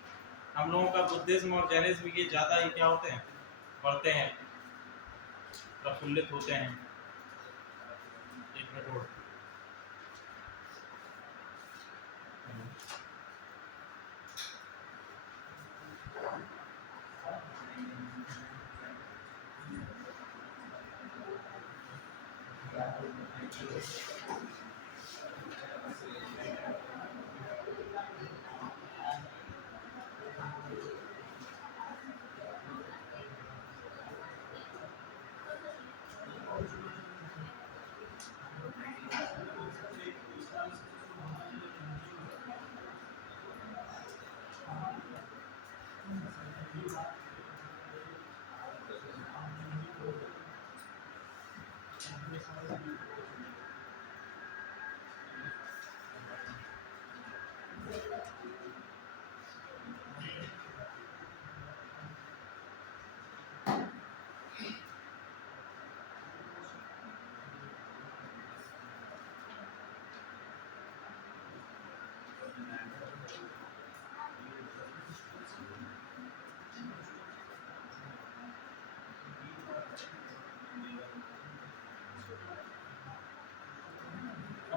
हम लोगों का बुद्धिज्म और जैनिज्म ये ज़्यादा ही क्या होते हैं, बढ़ते हैं, प्रफुल्लित होते हैं। एक मिनट और।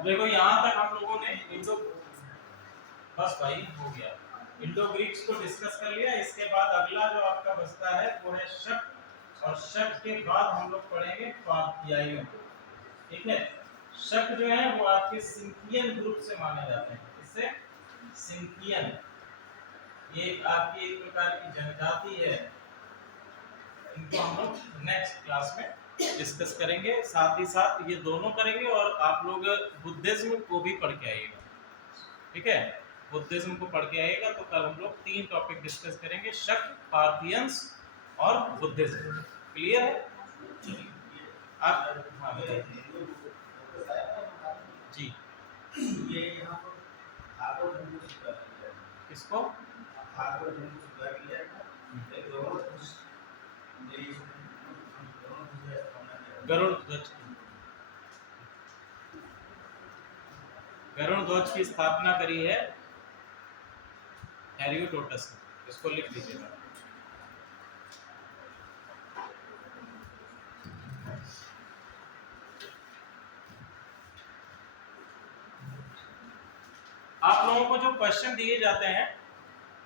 देखो यहाँ तक हम लोगों ने इंडो, बस भाई हो गया, इंडो ग्रीक्स को डिस्कस कर लिया। इसके बाद अगला जो आपका बचता है वो है शक, और शक के बाद हम लोग पढ़ेंगे पार्थियाइयों को, ठीक है। शक जो है वो आपके सिंथियन ग्रुप से माने जाते हैं। इससे सिंथियन, ये आपकी एक प्रकार की जनजाति है, इनको हम लोग नेक्स्ट क्लास में डिस्कस करेंगे। साथ ही साथ ये दोनों करेंगे और आप लोग बुद्धिज्म को भी पढ़ के आइएगा, ठीक है। बुद्धिज्म को पढ़ के आइएगा तो कल हम लोग 3 टॉपिक डिस्कस करेंगे, शक, पार्थियंस और बुद्धिज्म। क्लियर है? चलिए आप हाँ बताइए। जी ये यहाँ पर आपको धर्म को स्वीकार किया है। किसको? आपको धर्म को स्वीकार किया है। एक गरुड़ ध्वज गरुड़ ध्वज गरुड़ ध्वज की स्थापना करी है हेरोडोटस ने। इसको लिख लीजिएगा। आप लोगों को जो क्वेश्चन दिए जाते हैं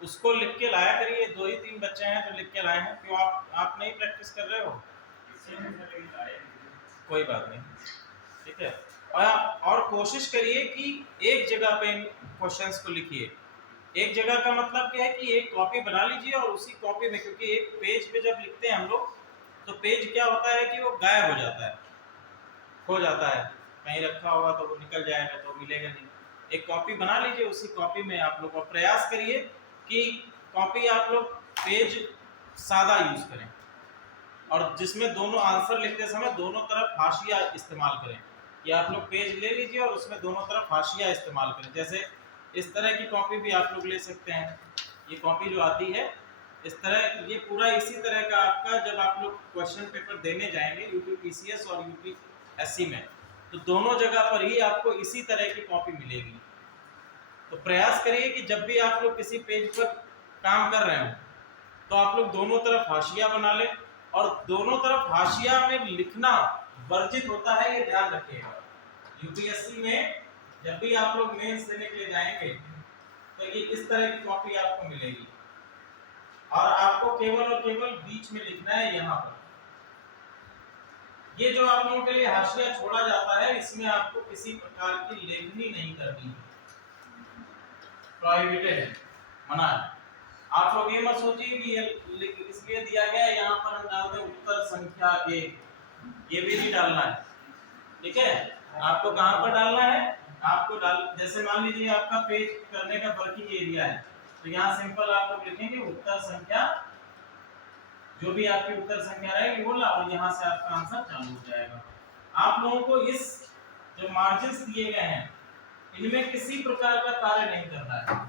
उसको लिख के लाया करिए। 2 ही 3 बच्चे हैं जो लिख के लाए हैं। क्यों आप नहीं प्रैक्टिस कर रहे हो? कोई बात नहीं, ठीक है। और कोशिश करिए कि एक जगह पे क्वेश्चंस को लिखिए। एक जगह का मतलब क्या है कि एक कॉपी बना लीजिए और उसी कॉपी में, क्योंकि एक पेज पे जब लिखते हैं हम लोग तो पेज क्या होता है कि वो गायब हो जाता है, खो जाता है। कहीं रखा होगा तो वो निकल जाएगा तो मिलेगा नहीं। एक कॉपी बना लीजिए, उसी कॉपी में आप लोग प्रयास करिए कि कॉपी आप लोग पेज सादा यूज करें और जिसमें दोनों आंसर लिखते समय दोनों तरफ हाशिया इस्तेमाल करें। कि आप लोग पेज ले लीजिए और उसमें दोनों तरफ हाशिया इस्तेमाल करें। जैसे इस तरह की कॉपी भी आप लोग ले सकते हैं। ये कॉपी जो आती है इस तरह, ये पूरा इसी तरह का आपका, जब आप लोग क्वेश्चन पेपर देने जाएंगे यूपीपीसीएस और यूपीएससी में, तो दोनों जगह पर ही आपको इसी तरह की कॉपी मिलेगी। तो प्रयास करिए कि जब भी आप लोग किसी पेज पर काम कर रहे हो तो आप लोग दोनों तरफ हाशिया बना लें। और दोनों तरफ हाशिया में लिखना वर्जित होता है, ये ध्यान रखिएगा। यूपीएससी में जब भी आप लोग मेंस देने के लिए जाएंगे तो ये इस तरह की कॉपी आपको मिलेगी और आपको केवल और केवल बीच में लिखना है। यहाँ पर ये जो आप लोगों के लिए हाशिया छोड़ा जाता है, इसमें आपको किसी प्रकार की लेखनी नहीं करनी है, प्रोहिबिटेड है, मना है। आप लोग ये मत सोचिए कि ये इसलिए दिया गया है यहाँ पर हम डाल दें उत्तर संख्या 1, ये भी नहीं डालना है, ठीक है। आपको कहाँ पर डालना है? आपको जैसे मान लीजिए आपका पेज करने का वर्किंग एरिया है तो यहाँ सिंपल आप लोग लिखेंगे उत्तर संख्या, जो भी आपकी उत्तर संख्या रहेगी वो ला, और यहाँ से आपका आंसर चालू हो जाएगा। आप लोगों को इस जो मार्जिन्स दिए गए हैं इनमें किसी प्रकार का कार्य नहीं करना है,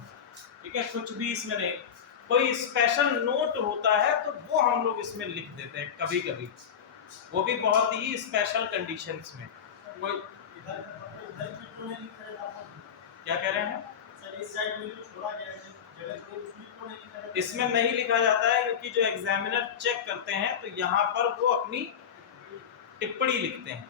ठीक है। कुछ भी इसमें नहीं, कोई स्पेशल नोट होता है तो वो हम लोग इसमें लिख देते हैं कभी कभी, वो भी बहुत ही स्पेशल कंडीशंस में। कोई क्या कह रहे हैं सर? इस साइड में जो छोड़ा गया है जगह को उसमें तो नहीं लिखा है। इसमें नहीं लिखा जाता है क्योंकि जो एग्जामिनर चेक करते हैं तो यहाँ पर वो अपनी टिप्पणी लिखते हैं।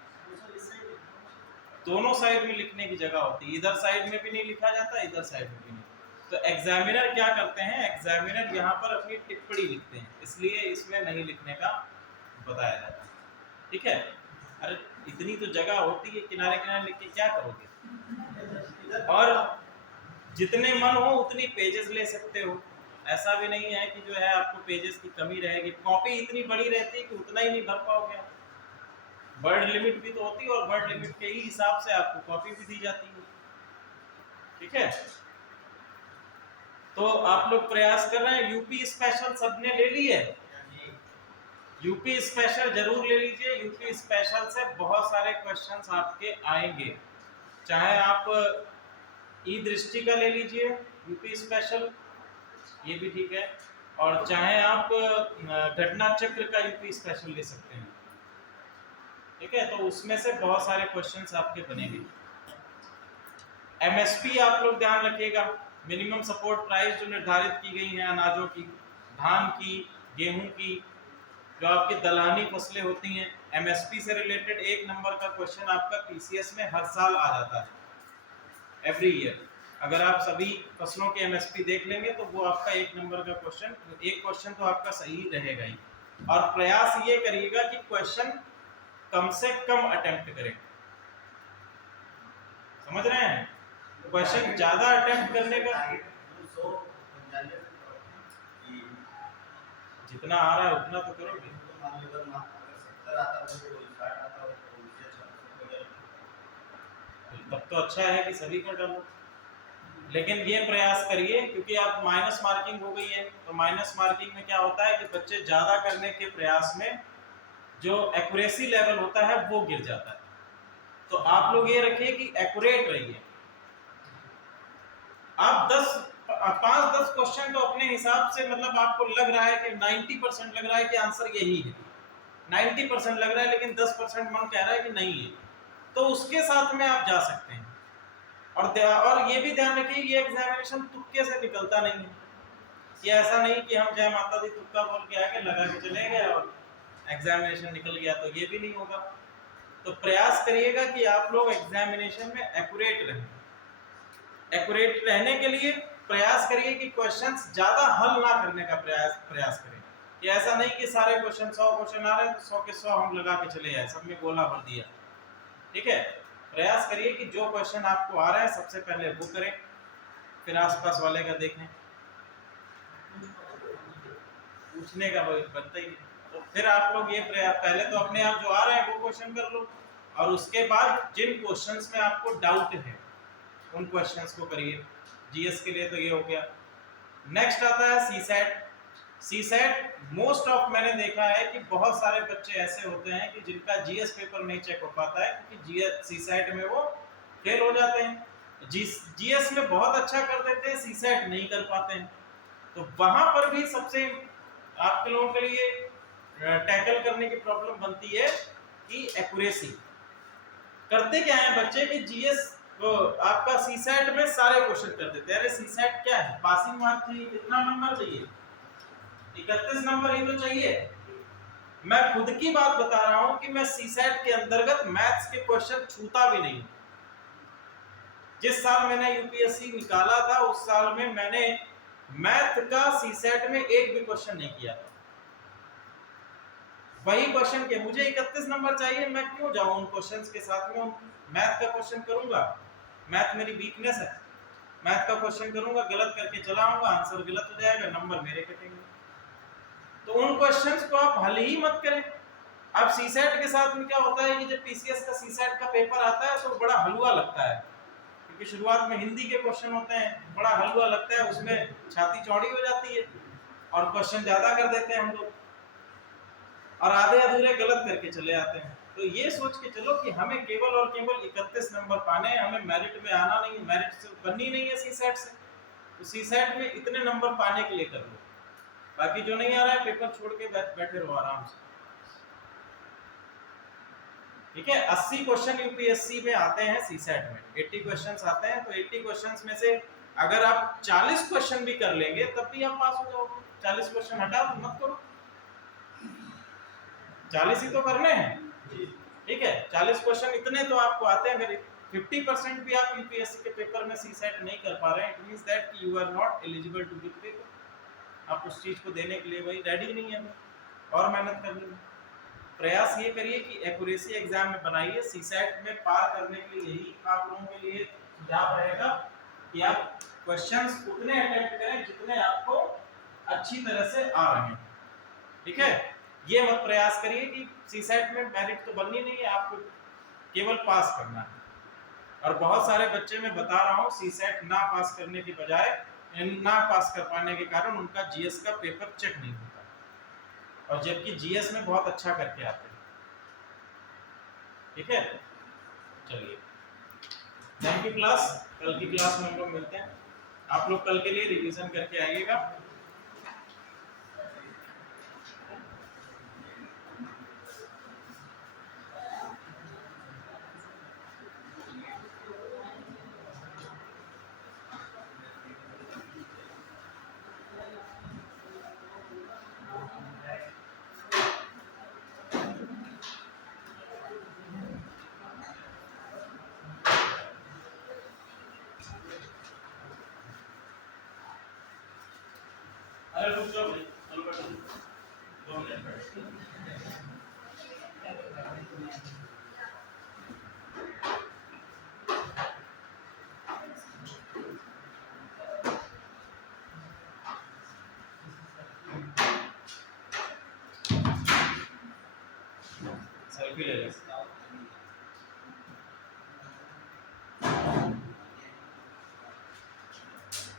दोनों साइड में लिखने की जगह होती है, इधर साइड में भी नहीं लिखा जाता, इधर साइड में भी नहीं। तो एग्जामिनर क्या करते हैं, एग्जामिनर यहाँ पर अपनी टिप्पणी लिखते हैं, इसलिए इसमें नहीं लिखने का बताया जाता है, ठीक है। अरे इतनी तो जगह होती है, किनारे किनारे लिख के क्या करोगे? और जितने मन हो उतनी पेजेस ले सकते हो, ऐसा भी नहीं है कि जो है आपको पेजेस की कमी रहेगी। कॉपी इतनी बड़ी रहती है कि उतना ही नहीं भर पाओगे। वर्ड लिमिट भी तो होती है और वर्ड लिमिट के ही हिसाब से आपको कॉपी भी दी जाती है, ठीक है। तो आप लोग प्रयास कर रहे हैं। यूपी स्पेशल सबने ले ली है? यूपी स्पेशल जरूर ले लीजिए। यूपी स्पेशल से बहुत सारे क्वेश्चंस आपके आएंगे, चाहे आप ई दृष्टि का ले लीजिए यूपी स्पेशल, ये भी ठीक है, और चाहे आप घटना चक्र का यूपी स्पेशल ले सकते हैं, ठीक है। तो उसमें से बहुत सारे क्वेश्चंस आपके बनेंगे। एमएसपी आप लोग ध्यान रखिएगा, मिनिमम सपोर्ट प्राइस जो निर्धारित की गई है अनाजों की, धान की, गेहूं की, जो आपकी दलहनी फसलें होती हैं, एमएसपी से रिलेटेड 1 नंबर का क्वेश्चन आपका पीसीएस में हर साल आ जाता है, एवरी ईयर। अगर आप सभी फसलों के एमएसपी देख लेंगे तो वो आपका 1 नंबर का क्वेश्चन, एक क्वेश्चन तो आपका सही रहेगा ही। और प्रयास ये करिएगा कि क्वेश्चन कम से कम अटेम्प्ट करें, समझ रहे हैं? क्वेश्चन ज्यादा अटेम्प्ट करने का, जितना आ रहा है उतना तो करोगे। मान लो अगर 70 आता हो तो 60 आता हो तो उससे अच्छा सबको डालो। तब तो अच्छा है कि सभी को डालो, लेकिन ये प्रयास करिए क्योंकि आप माइनस मार्किंग हो गई है, तो माइनस मार्किंग में क्या होता है कि बच्चे ज्यादा करने के प्रयास में जो एक्यूरेसी लेवल होता है वो गिर जाता है। तो आप लोग ये रखिए कि एक्यूरेट रहिए। आप 5-10 क्वेश्चन तो अपने हिसाब से, मतलब आपको लग रहा है कि 90% लग रहा है कि आंसर यही है, 90% लग रहा है, लेकिन 10% मन कह रहा है कि नहीं है, तो उसके साथ में आप जा सकते हैं। और ये भी ध्यान रखिए ये एग्जामिनेशन तुक्के से निकलता नहीं है। ये ऐसा नहीं कि हम जय माता दी तुक्का बोल के आके लगा के चले गए और एग्जामिनेशन निकल गया, तो ये भी नहीं होगा। तो प्रयास करिएगा कि आप लोग एग्जामिनेशन में एक्यूरेट रहें। एक्यूरेट रहने के लिए प्रयास करिए कि क्वेश्चंस ज्यादा हल ना करने का प्रयास करें। कि ऐसा नहीं कि सारे क्वेश्चन 100 क्वेश्चन आ रहे हैं तो 100 के 100 हम लगा के चले जाए, सब में गोला भर दिया। ठीक है, प्रयास करिए कि जो क्वेश्चन आपको आ रहा है सबसे पहले वो करें, फिर आसपास वाले का देखें, पूछने का बनता ही। तो फिर आप लोग ये पहले तो अपने आप जो आ रहे हैं वो क्वेश्चन कर लो, और उसके बाद जिन क्वेश्चंस में आपको डाउट है उन क्वेश्चंस को करिए। जीएस के लिए तो ये हो गया। नेक्स्ट आता है सीसैट। सीसैट मोस्ट ऑफ मैंने देखा है कि बहुत सारे बच्चे ऐसे होते हैं कि जिनका जीएस पेपर नहीं चेक हो पाता है क्योंकि जीएस सीसैट में वो फेल हो जाते हैं। जीएस में बहुत अच्छा कर देते हैं, सीसैट नहीं कर पाते हैं। तो वहां पर भी सबसे आपके लोगों के लिए टैकल करने की प्रॉब्लम बनती है कि एक्यूरेसी। करते क्या है बच्चे कि जीएस तो आपका सीसैट में सारे क्वेश्चन कर देते हैं। अरे सीसैट क्या है, पासिंग मार्क चाहिए, कितना नंबर चाहिए, 31 नंबर ही तो चाहिए। मैं खुद की बात बता रहा हूं कि मैं सीसैट के अंतर्गत मैथ्स के क्वेश्चन छूता भी नहीं। जिस साल मैंने यूपीएससी निकाला था उस साल में मैंने मैथ का सीसैट में एक भी क्वेश्चन नहीं किया था। वही क्वेश्चन के मुझे 31 नंबर चाहिए, मैं क्यों जाऊं उन क्वेश्चंस के साथ में। मैथ का क्वेश्चन करूंगा, मैथ मेरी वीकनेस है, मैथ का क्वेश्चन करूंगा, गलत करके चला आऊंगा, आंसर गलत हो जाएगा, नंबर मेरे कटेंगे। तो उन क्वेश्चंस को आप हल ही मत करें। अब सीसैट के साथ में क्या होता है कि जब पीसीएस का सीसैट का पेपर आता है तो बड़ा हलवा लगता है, क्योंकि शुरुआत में हिंदी के क्वेश्चन होते हैं, बड़ा हलवा लगता है, उसमें छाती चौड़ी हो जाती है और क्वेश्चन ज्यादा कर देते हैं हम लोग और आधे अधूरे गलत करके चले आते हैं। तो ये सोच के चलो कि हमें केवल और केवल 31 नंबर पाने हैं, हमें मेरिट में आना नहीं, मेरिट से बननी नहीं है सीसैट से। तो सीसैट में इतने नंबर पाने के लिए कर लो, बाकी जो नहीं आ रहा है पेपर छोड़ के बैठे रहो आराम से। ठीक है, 80 क्वेश्चन यूपीएससी में आते हैं सीसैट में, 80 क्वेश्चंस आते हैं। तो 80 क्वेश्चंस में से अगर आप 40 क्वेश्चन भी कर लेंगे तब भी आप पास हो जाओगे। 40 क्वेश्चन हटा दो, मत करो, 40 ही तो करने हैं। ठीक है, 40 क्वेश्चन इतने तो आपको आते हैं। अगर 50% भी आप यूपीएससी के पेपर में सीसैट नहीं कर पा रहे हैं, इट मींस दैट कि you are not eligible to give paper. आप उस चीज को देने के लिए भाई रेडी नहीं है, और मेहनत करनी है। प्रयास ये करिए कि एक्यूरेसी एग्जाम में बनाइए। सीसैट में पार करने के लिए यही आप लोगों के लिए सुझाव रहेगा कि आप क्वेश्चंस उतने अटेम्प्ट करें जितने आपको अच्छी तरह से आ रहे हैं। ठीक है, ये मत प्रयास करिए कि सीसैट में मेरिट तो बननी नहीं है, आपको केवल पास करना है। और बहुत सारे बच्चे मैं बता रहा हूँ सीसैट ना पास करने के बजाय, ना पास कर पाने के कारण उनका जीएस का पेपर चेक नहीं होता, और जबकि जीएस में बहुत अच्छा करके आते हैं। ठीक है, चलिए थैंक यू क्लास। कल की क्लास में हम लोग मिलते हैं। आप लोग कल के लिए रिवीजन करके आइएगा। अरे रुक जाओ भाई, चलो बैठो, 2 मिनट बैठो। सेल्फी ले ले।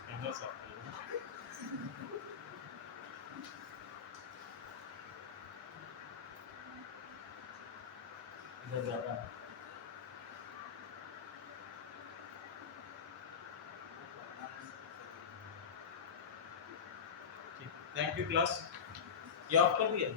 कैमरा साफ कर लो। इधर ज़्यादा है। ठीक, थैंक यू क्लास। ये ऑफ कर दिया?